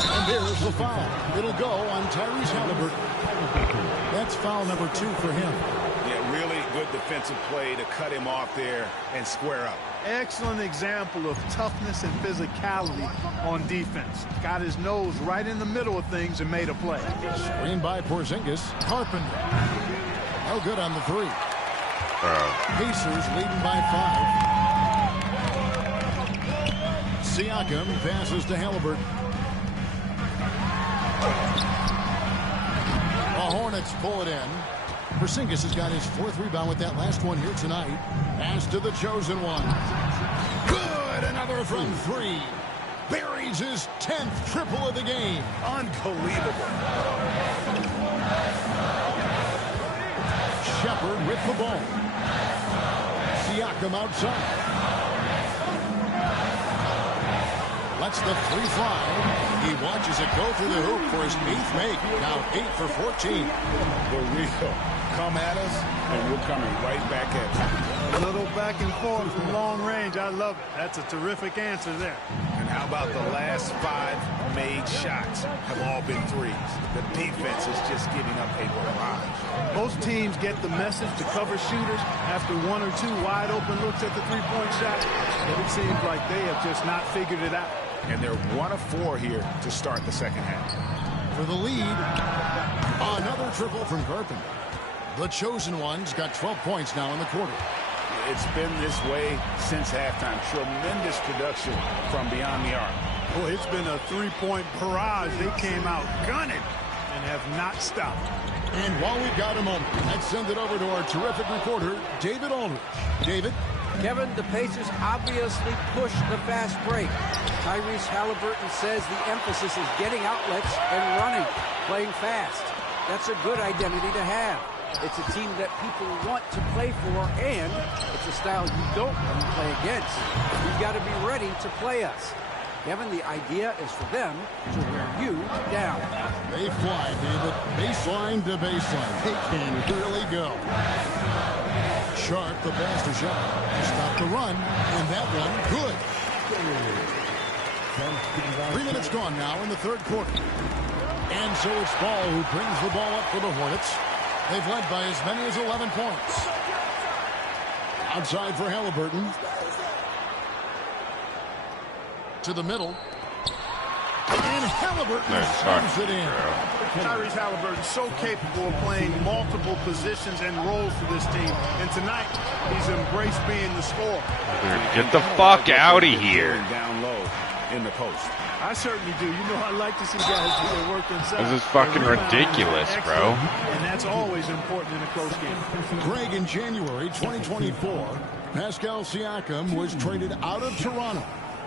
And there's the foul. It'll go on Tyrese Halliburton. That's foul number 2 for him. Yeah, really good defensive play to cut him off there and square up. Excellent example of toughness and physicality on defense. Got his nose right in the middle of things and made a play. Screen by Porzingis. Carpenter. No good on the 3. Pacers leading by 5. Siakam passes to Halliburton. The Hornets pull it in. Porzingis has got his 4th rebound with that last one here tonight. Pass to the chosen one. Good! Another from 3. Buries his 10th triple of the game. Unbelievable. Shepard with the ball. Siakam outside. Lets the 3 fly. He watches it go through the hoop for his 8th make. Now 8 for 14. The real come at us, and we're coming right back at you. A little back and forth from long range. I love it. That's a terrific answer there. And how about the last 5 made shots have all been threes? The defense is just giving up a barrage. Most teams get the message to cover shooters after 1 or 2 wide open looks at the 3-point shot, but it seems like they have just not figured it out. And they're 1 of 4 here to start the second half. For the lead, another triple from Carpenter. The chosen one's got 12 points now in the quarter. It's been this way since halftime. Tremendous production from beyond the arc. Boy, it's been a 3-point barrage. They came out gunning and have not stopped. And while we've got a moment, let's send it over to our terrific reporter, David Aldridge. David? Kevin, the Pacers obviously pushed the fast break. Tyrese Halliburton says the emphasis is getting outlets and running, playing fast. That's a good identity to have. It's a team that people want to play for, and it's a style you don't want to play against. You've got to be ready to play us. Kevin, the idea is for them to wear you down. They fly, David. Baseline to baseline. They can really go. Sharp, the pass to Shepard. To stop the run, and that one, good. 3 minutes gone now in the third quarter. And so it's Ball who brings the ball up for the Hornets. They've led by as many as 11 points. Outside for Halliburton. To the middle. And Halliburton slams it in. Tyrese Halliburton so capable of playing multiple positions and roles for this team. And tonight, he's embraced being the scorer. Get the fuck out of here. Down low in the post. I certainly do. You know, I like to see guys do their work inside. This is fucking ridiculous, bro. And that's always important in a close game. Greg, in January 2024, Pascal Siakam was traded out of Toronto.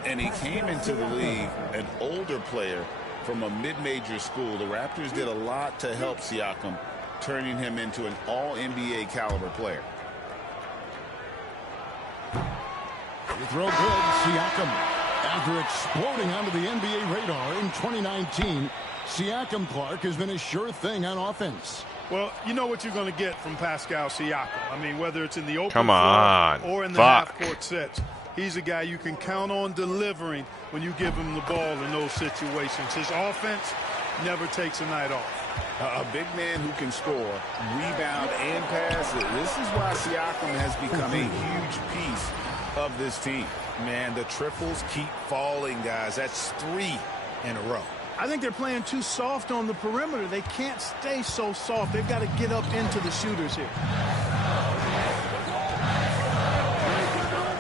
And he came into the league an older player from a mid-major school. The Raptors did a lot to help Siakam, turning him into an all-NBA caliber player. You throw good, Siakam. After exploding onto the NBA radar in 2019, Siakam Clark has been a sure thing on offense. Well, you know what you're going to get from Pascal Siakam. I mean, whether it's in the open Come floor on. or in the half-court sets. He's a guy you can count on delivering when you give him the ball in those situations. His offense never takes a night off. A big man who can score, rebound, and pass. This is why Siakam has become a huge piece of this team. Man, the triples keep falling, guys. That's 3 in a row. I think they're playing too soft on the perimeter. They can't stay so soft. They've got to get up into the shooters here.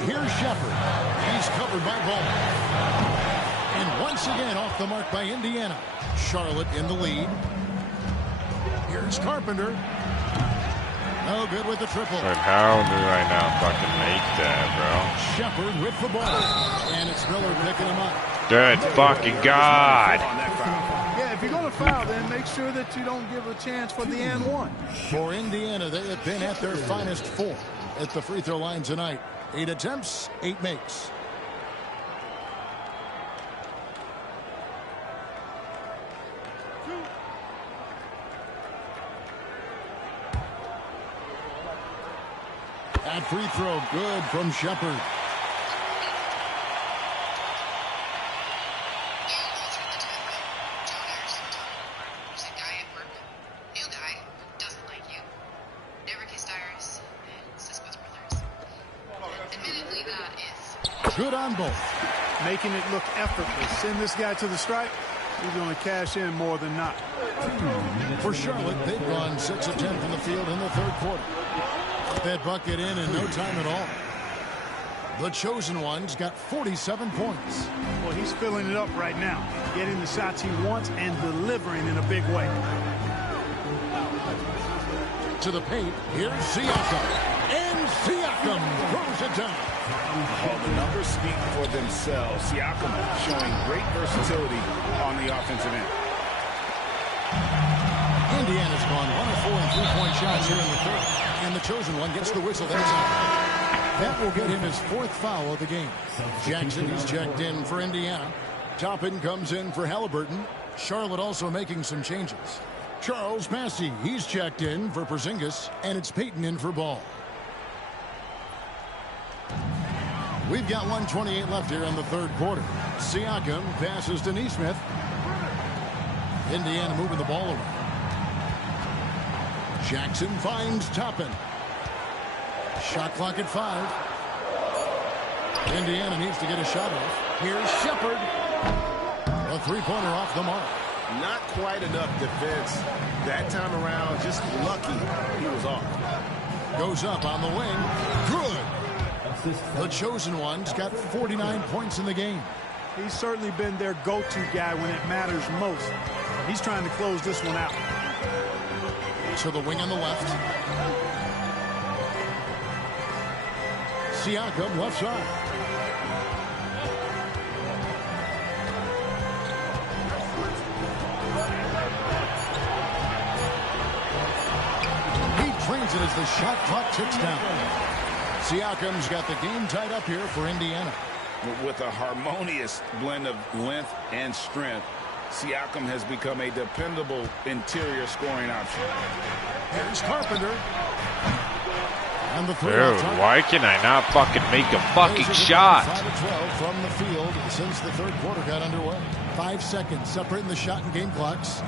Here's Shepard. He's covered by Ballin. And once again off the mark by Indiana. Charlotte in the lead. Here's Carpenter. No good with the triple. But how do I not fucking make that, bro? Shepard with the ball. And it's Miller picking him up. Good fucking God. Yeah, if you're going to foul, then make sure that you don't give a chance for the and one. For Indiana, they have been at their finest 4 at the free throw line tonight. 8 attempts, 8 makes. That free throw good from Shepard. Good on both. Making it look effortless. Send this guy to the stripe. He's going to cash in more than not. For Charlotte, they've gone 6 of 10 from the field in the third quarter. Put that bucket in no time at all. The chosen one's got 47 points. Well, he's filling it up right now. Getting the shots he wants and delivering in a big way. To the paint, here's Siakam. And Siakam throws it down. Oh, the numbers speak for themselves. Siakam showing great versatility on the offensive end. Indiana's gone 1 of 4 in three-point shots here in the third. And the chosen one gets the whistle. That's out. That will get him his 4th foul of the game. Jackson, he's checked in for Indiana. Toppin comes in for Halliburton. Charlotte also making some changes. Charles Massey, he's checked in for Porzingis. And it's Payton in for Ball. We've got 1:28 left here in the third quarter. Siakam passes to Nesmith. Indiana moving the ball around. Jackson finds Toppin. Shot clock at 5. Indiana needs to get a shot off. Here's Shepard. A three-pointer off the mark. Not quite enough defense that time around. Just lucky he was off. Goes up on the wing. Good. The chosen one's got 49 points in the game. He's certainly been their go-to guy when it matters most. He's trying to close this one out. To the wing on the left. Siakam left side. He trains it as the shot clock ticks down. Siakam's got the game tied up here for Indiana. With a harmonious blend of length and strength, Siakam has become a dependable interior scoring option. Here's Carpenter. And the Dude, why can I not fucking make a fucking shot? 5 of 12 from the field since the third quarter got underway. 5 seconds separating the shot and game clocks.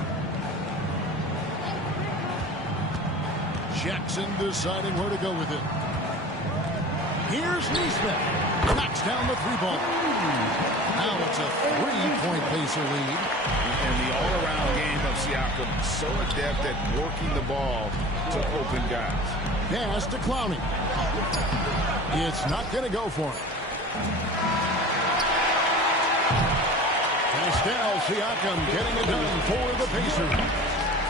Jackson deciding where to go with it. Here's Nesmith. Knocks down the 3-ball. Now it's a 3-point Pacer lead. And the all-around game of Siakam, so adept at working the ball to open guys. Pass to Clowney. It's not going to go for him. Pascal Siakam getting it done for the Pacers.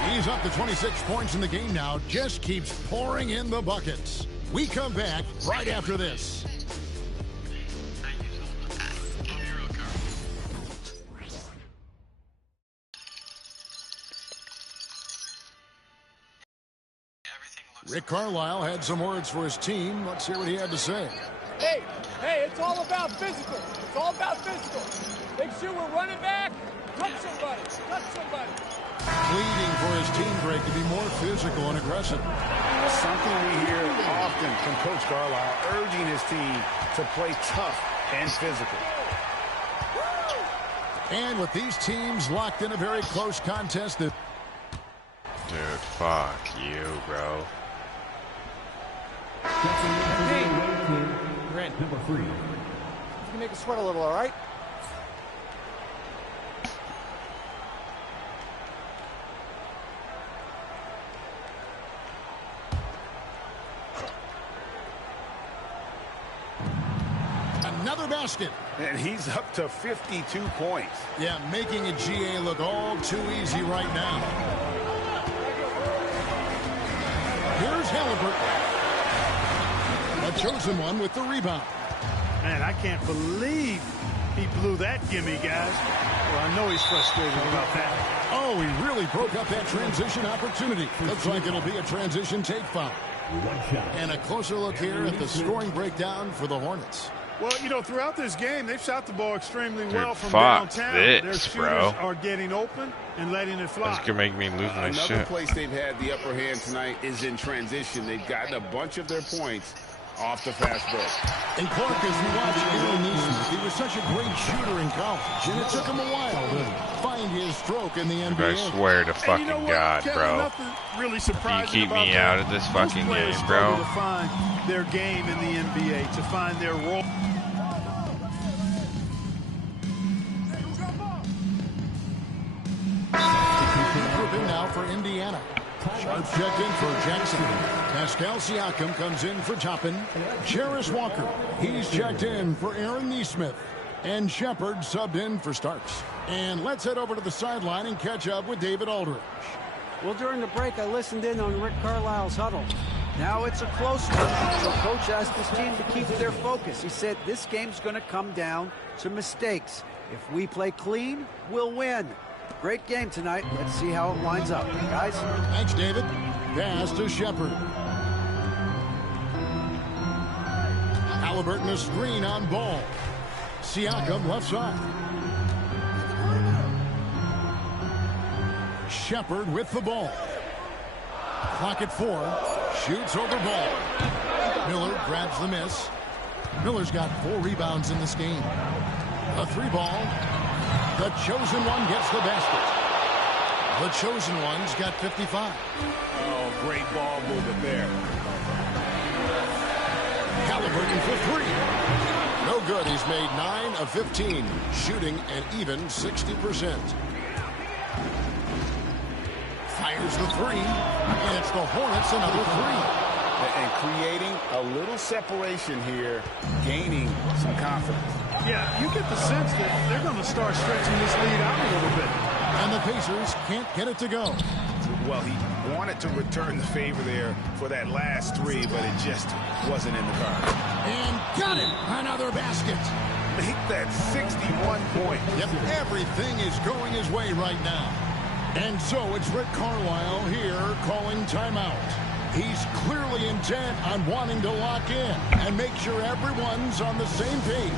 He's up to 26 points in the game now. Just keeps pouring in the buckets. We come back right after this. Rick Carlisle had some words for his team. Let's hear what he had to say. Hey, it's all about physical. It's all about physical. Make sure we're running back. Touch somebody. Pleading for his team break to be more physical and aggressive. Something we hear often from Coach Carlisle, urging his team to play tough and physical. And with these teams locked in a very close contest. Dude, fuck you, bro. Grant, number 3. You can make us sweat a little, all right? Another basket. And he's up to 52 points. Yeah, making a GA look all too easy right now. Here's Halliburton. The chosen one with the rebound. Man, I can't believe he blew that gimme, guys. Well, I know he's frustrated about that. Oh, he really broke up that transition opportunity. Looks like it'll be a transition take foul. And a closer look here at the scoring breakdown for the Hornets. Well, you know, throughout this game, they've shot the ball extremely well from fuck downtown. this, Their shooters bro. are getting open and letting it fly. This could make me lose my shit. Another place they've had the upper hand tonight is in transition. They've gotten a bunch of their points off the fast break. And Clark, as we watch Aaron Neesmith, he was such a great shooter in college, and it took him a while to find his stroke in the NBA. I swear to fucking God, bro. Really you keep me out of this fucking game, bro. To find their game in the NBA, to find their role. Droppin now for Indiana. Sharp checked in for Jackson. Pascal Siakam comes in for Toppin. Jarris Walker, he's checked in for Aaron Neesmith. And Shepard subbed in for Starks. And let's head over to the sideline and catch up with David Aldridge. Well, during the break, I listened in on Rick Carlisle's huddle. Now it's a close one, so Coach asked his team to keep their focus. He said this game's going to come down to mistakes. If we play clean, we'll win. Great game tonight. Let's see how it lines up. Guys? Thanks, David. Pass to Shepard. Halliburton a screen on Ball. Siakam left side. Shepard with the ball. Clock at 4. Shoots over Ball. Miller grabs the miss. Miller's got 4 rebounds in this game. A 3-ball. The chosen one gets the basket. The chosen one's got 55. Oh, great ball movement there. Halliburton for 3. No good. He's made 9 of 15, shooting an even 60%. Fires the 3, and it's the Hornets another 3. And creating a little separation here, gaining some confidence. Yeah, you get the sense that they're going to start stretching this lead out a little bit. And the Pacers can't get it to go. Well, he wanted to return the favor there for that last 3, but it just wasn't in the cards. And got it! Another basket. Make that 61 point. Yep, everything is going his way right now. And so it's Rick Carlisle here calling timeout. He's clearly intent on wanting to lock in and make sure everyone's on the same page.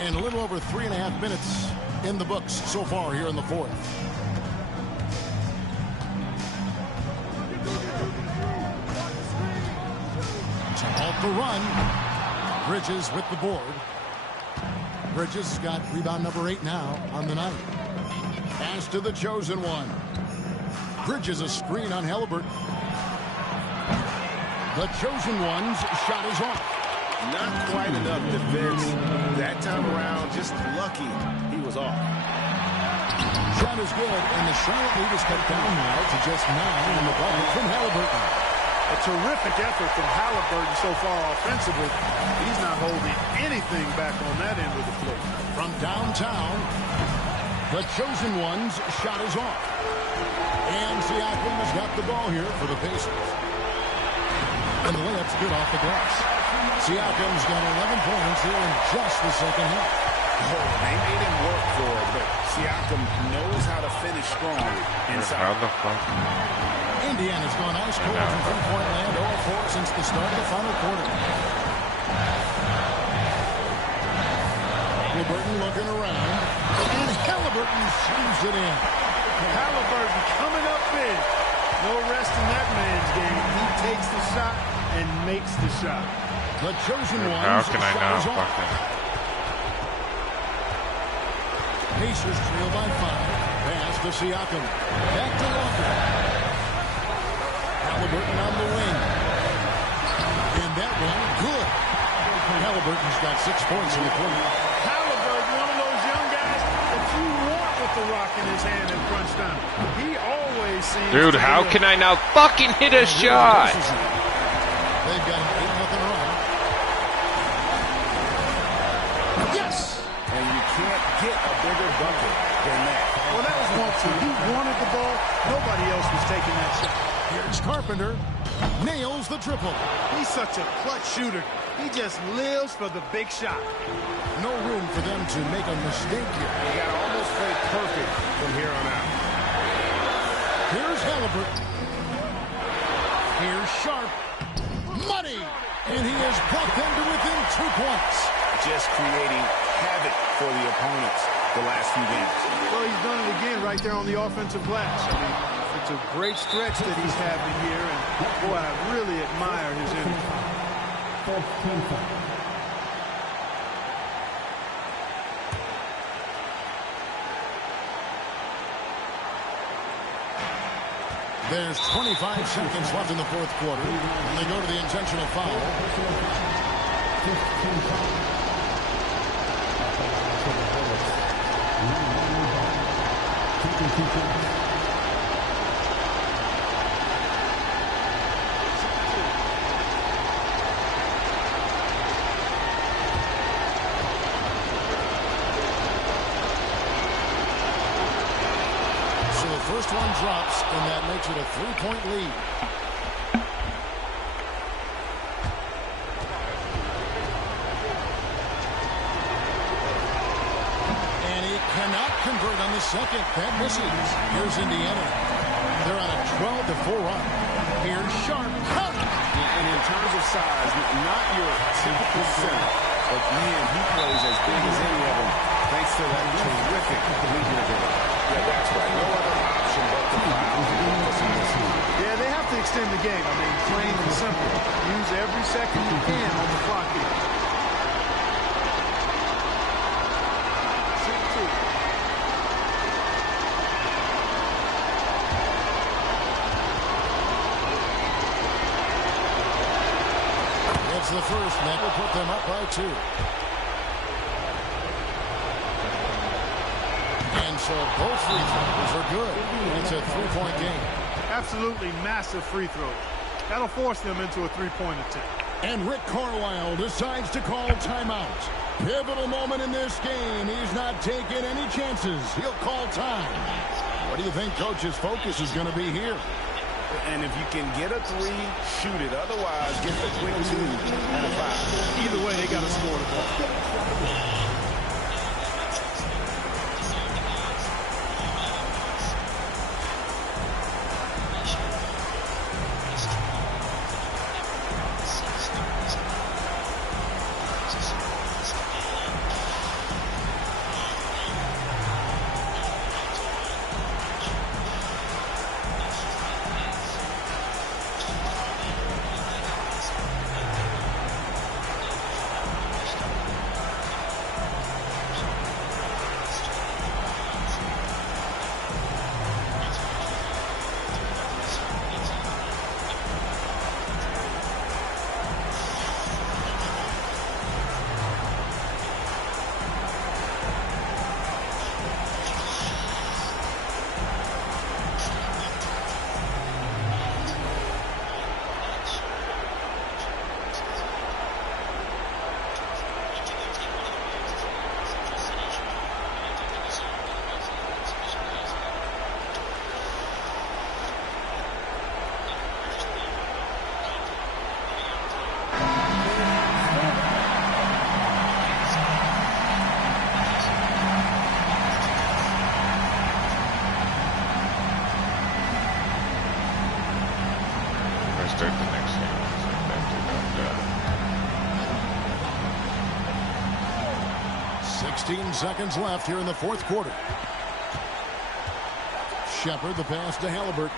And a little over 3.5 minutes in the books so far here in the fourth. To halt the run. Bridges with the board. Bridges got rebound number 8 now on the night. Pass to the chosen one. Bridges a screen on Halliburton. The chosen one's shot is off. Not quite enough defense that time around. Just lucky he was off. shot is good, and the Charlotte lead is cut down now to just 9 in the bucket from Halliburton. A terrific effort from Halliburton so far offensively. He's not holding anything back on that end of the floor. From downtown, the chosen one's shot is off. And Siakam has got the ball here for the Pacers. And the layup's good off the glass. Siakam's got 11 points here in just the second half. Oh, they made him work for it, but Siakam knows how to finish strong inside. How the fuck? Indiana's gone ice cold from three-point land, 0-4 since the start of the final quarter. Halliburton looking around, and Halliburton shoots it in. Halliburton coming up big. No rest in that man's game. He takes the shot and makes the shot. The chosen one. How can I not fucking? Pacers trail by 5. Pass to Siakam. Back to Walker. Halliburton on the wing. And that one, good. Halliburton's got 6 points in the quarter. Halliburton, one of those young guys that you want with the rock in his hand in crunch time. He always seems Dude, how can I now fucking hit a shot? They've got an 8-0 run. Yes! And you can't get a bigger bucket than that. Well, that was 1-2. He wanted the ball. Nobody else was taking that shot. Here's Carpenter. Nails the triple. He's such a clutch shooter. He just lives for the big shot. No room for them to make a mistake here. You got to almost play perfect from here on out. Here's Halliburton. Here's Sharp. Money! And he has brought them to within 2 points. Just creating havoc for the opponents the last few games. Well, he's done it again right there on the offensive glass. I mean, it's a great stretch that he's having here, and boy, I really admire his energy. There's 25 seconds left in the fourth quarter, and they go to the intentional foul. First one drops, and that makes it a 3-point lead. And he cannot convert on the second. That misses. Here's Indiana. They're on a 12-4 run. Here's Sharp. And in terms of size, not your typical center, but man, he plays as big as any of them, thanks to that terrific leading ability. Yeah, that's right. No other option but to foul. Yeah, they have to extend the game. I mean, plain and simple. Use every second you can on the clock here. It's the first, and that will put them up by 2. So both free throws are good. It's a 3-point game. Absolutely massive free throws. That'll force them into a 3-point attempt. And Rick Carlisle decides to call timeout. Pivotal moment in this game. He's not taking any chances. He'll call time. What do you think Coach's focus is going to be here? And if you can get a 3, shoot it. Otherwise, get the quick 2 and a 5. Either way, they got to score the ball. to start the next game. So 16 seconds left here in the fourth quarter. Shepard, the pass to Halliburton.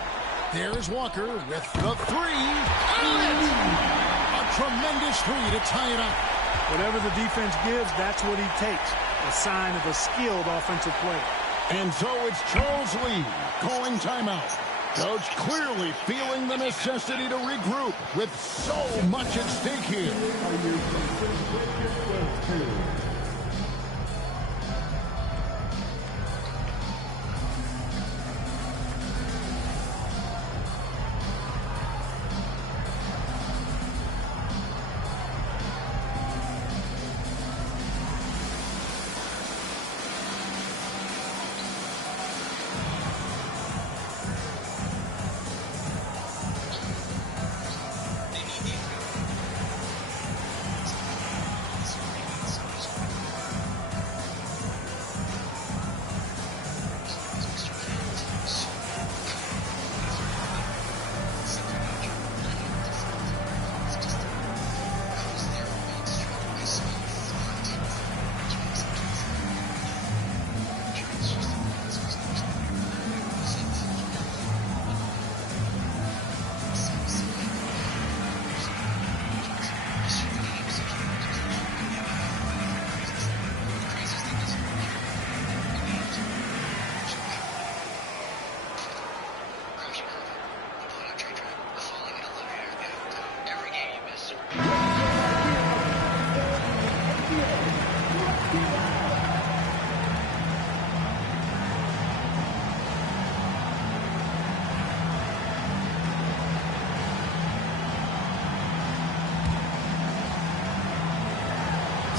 There's Walker with the three. A tremendous three to tie it up. Whatever the defense gives, that's what he takes. A sign of a skilled offensive player. And so it's Charles Lee calling timeout. Coach clearly feeling the necessity to regroup with so much at stake here.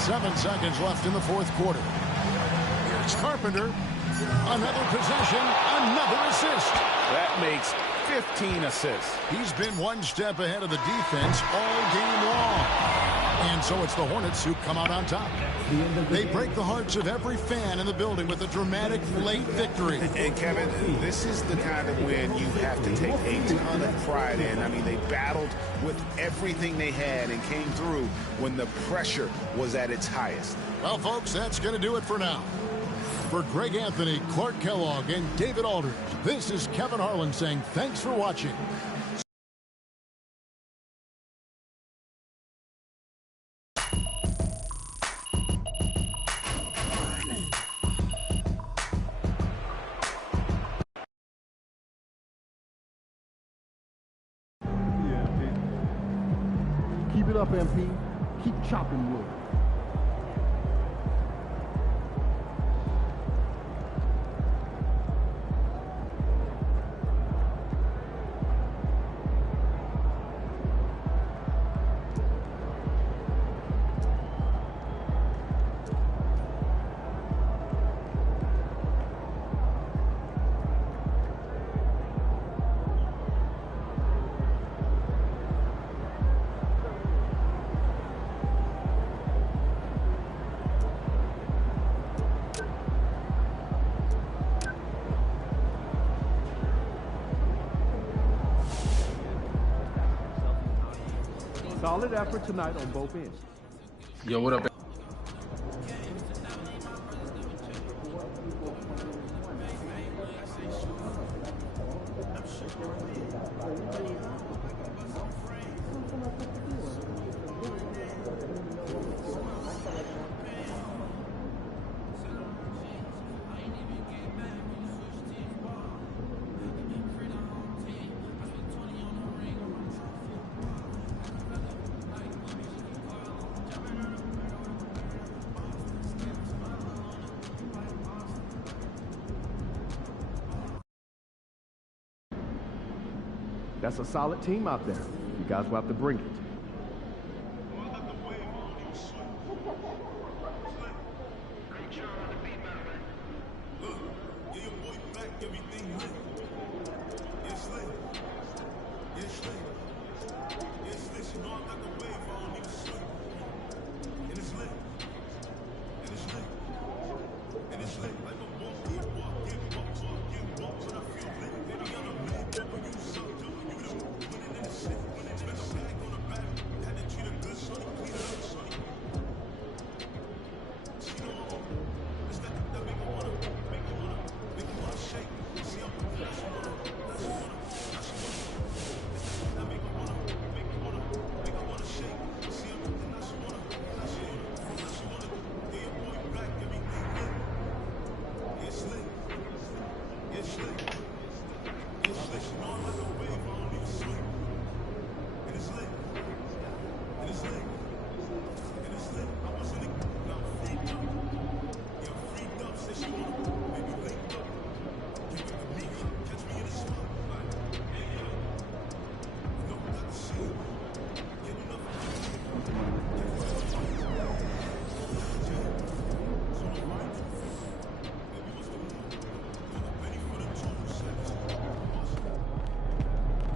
7 seconds left in the fourth quarter. Here's Carpenter. Another possession, another assist. That makes 15 assists. He's been one step ahead of the defense all game long. And so it's the Hornets who come out on top. They break the hearts of every fan in the building with a dramatic late victory. And Kevin, this is the kind of win you have to take a ton of pride in. I mean, they battled with everything they had and came through when the pressure was at its highest. Well, folks, that's going to do it for now. For Greg Anthony, Clark Kellogg, and David Aldridge, this is Kevin Harlan saying thanks for watching. Keep it up, MP. Keep chopping wood. Solid effort tonight on both ends. Yo, what up? That's a solid team out there. You guys will have to bring it.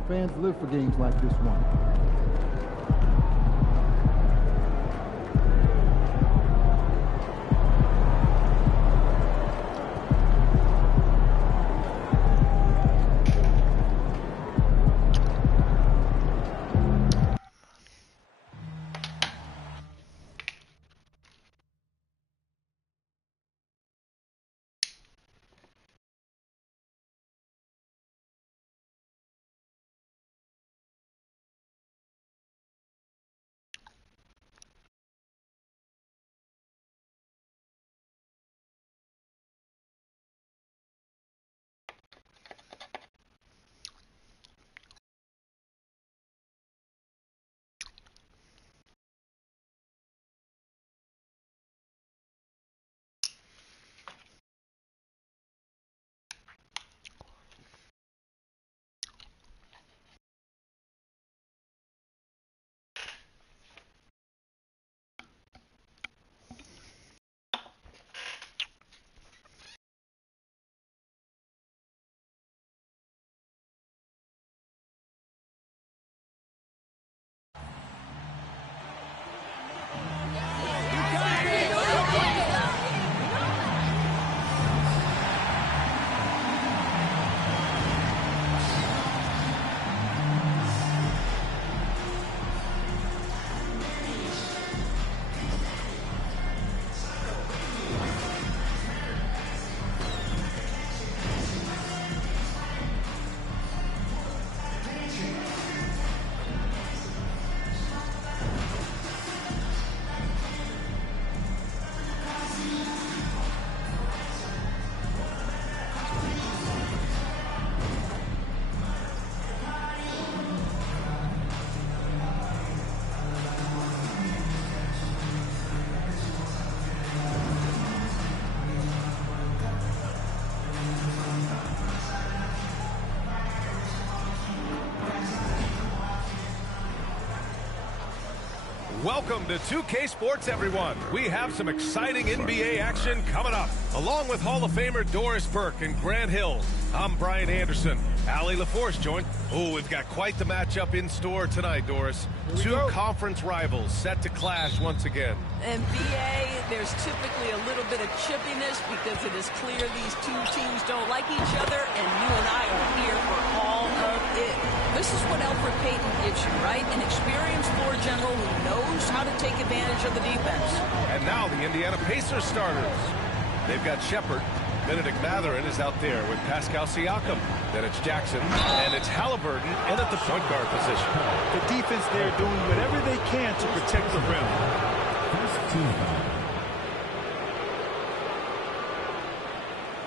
Fans live for games like this one. Welcome to 2K Sports, everyone. We have some exciting NBA action coming up. Along with Hall of Famer Doris Burke and Grant Hill, I'm Brian Anderson. Allie LaForce joined. Oh, we've got quite the matchup in store tonight, Doris. Two conference rivals set to clash once again. NBA, there's typically a little bit of chippiness because it is clear these two teams don't like each other, and you and I are here for all of it. This is what Elfrid Payton gives you, right? An experienced floor general who knows how to take advantage of the defense. And now the Indiana Pacers starters. They've got Shepard. Benedict Mathurin is out there with Pascal Siakam. Then it's Jackson, and it's Halliburton in at the point guard position. The defense there doing whatever they can to protect the rim.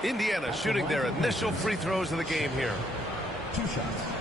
Indiana shooting their initial free throws of the game here. 2 shots.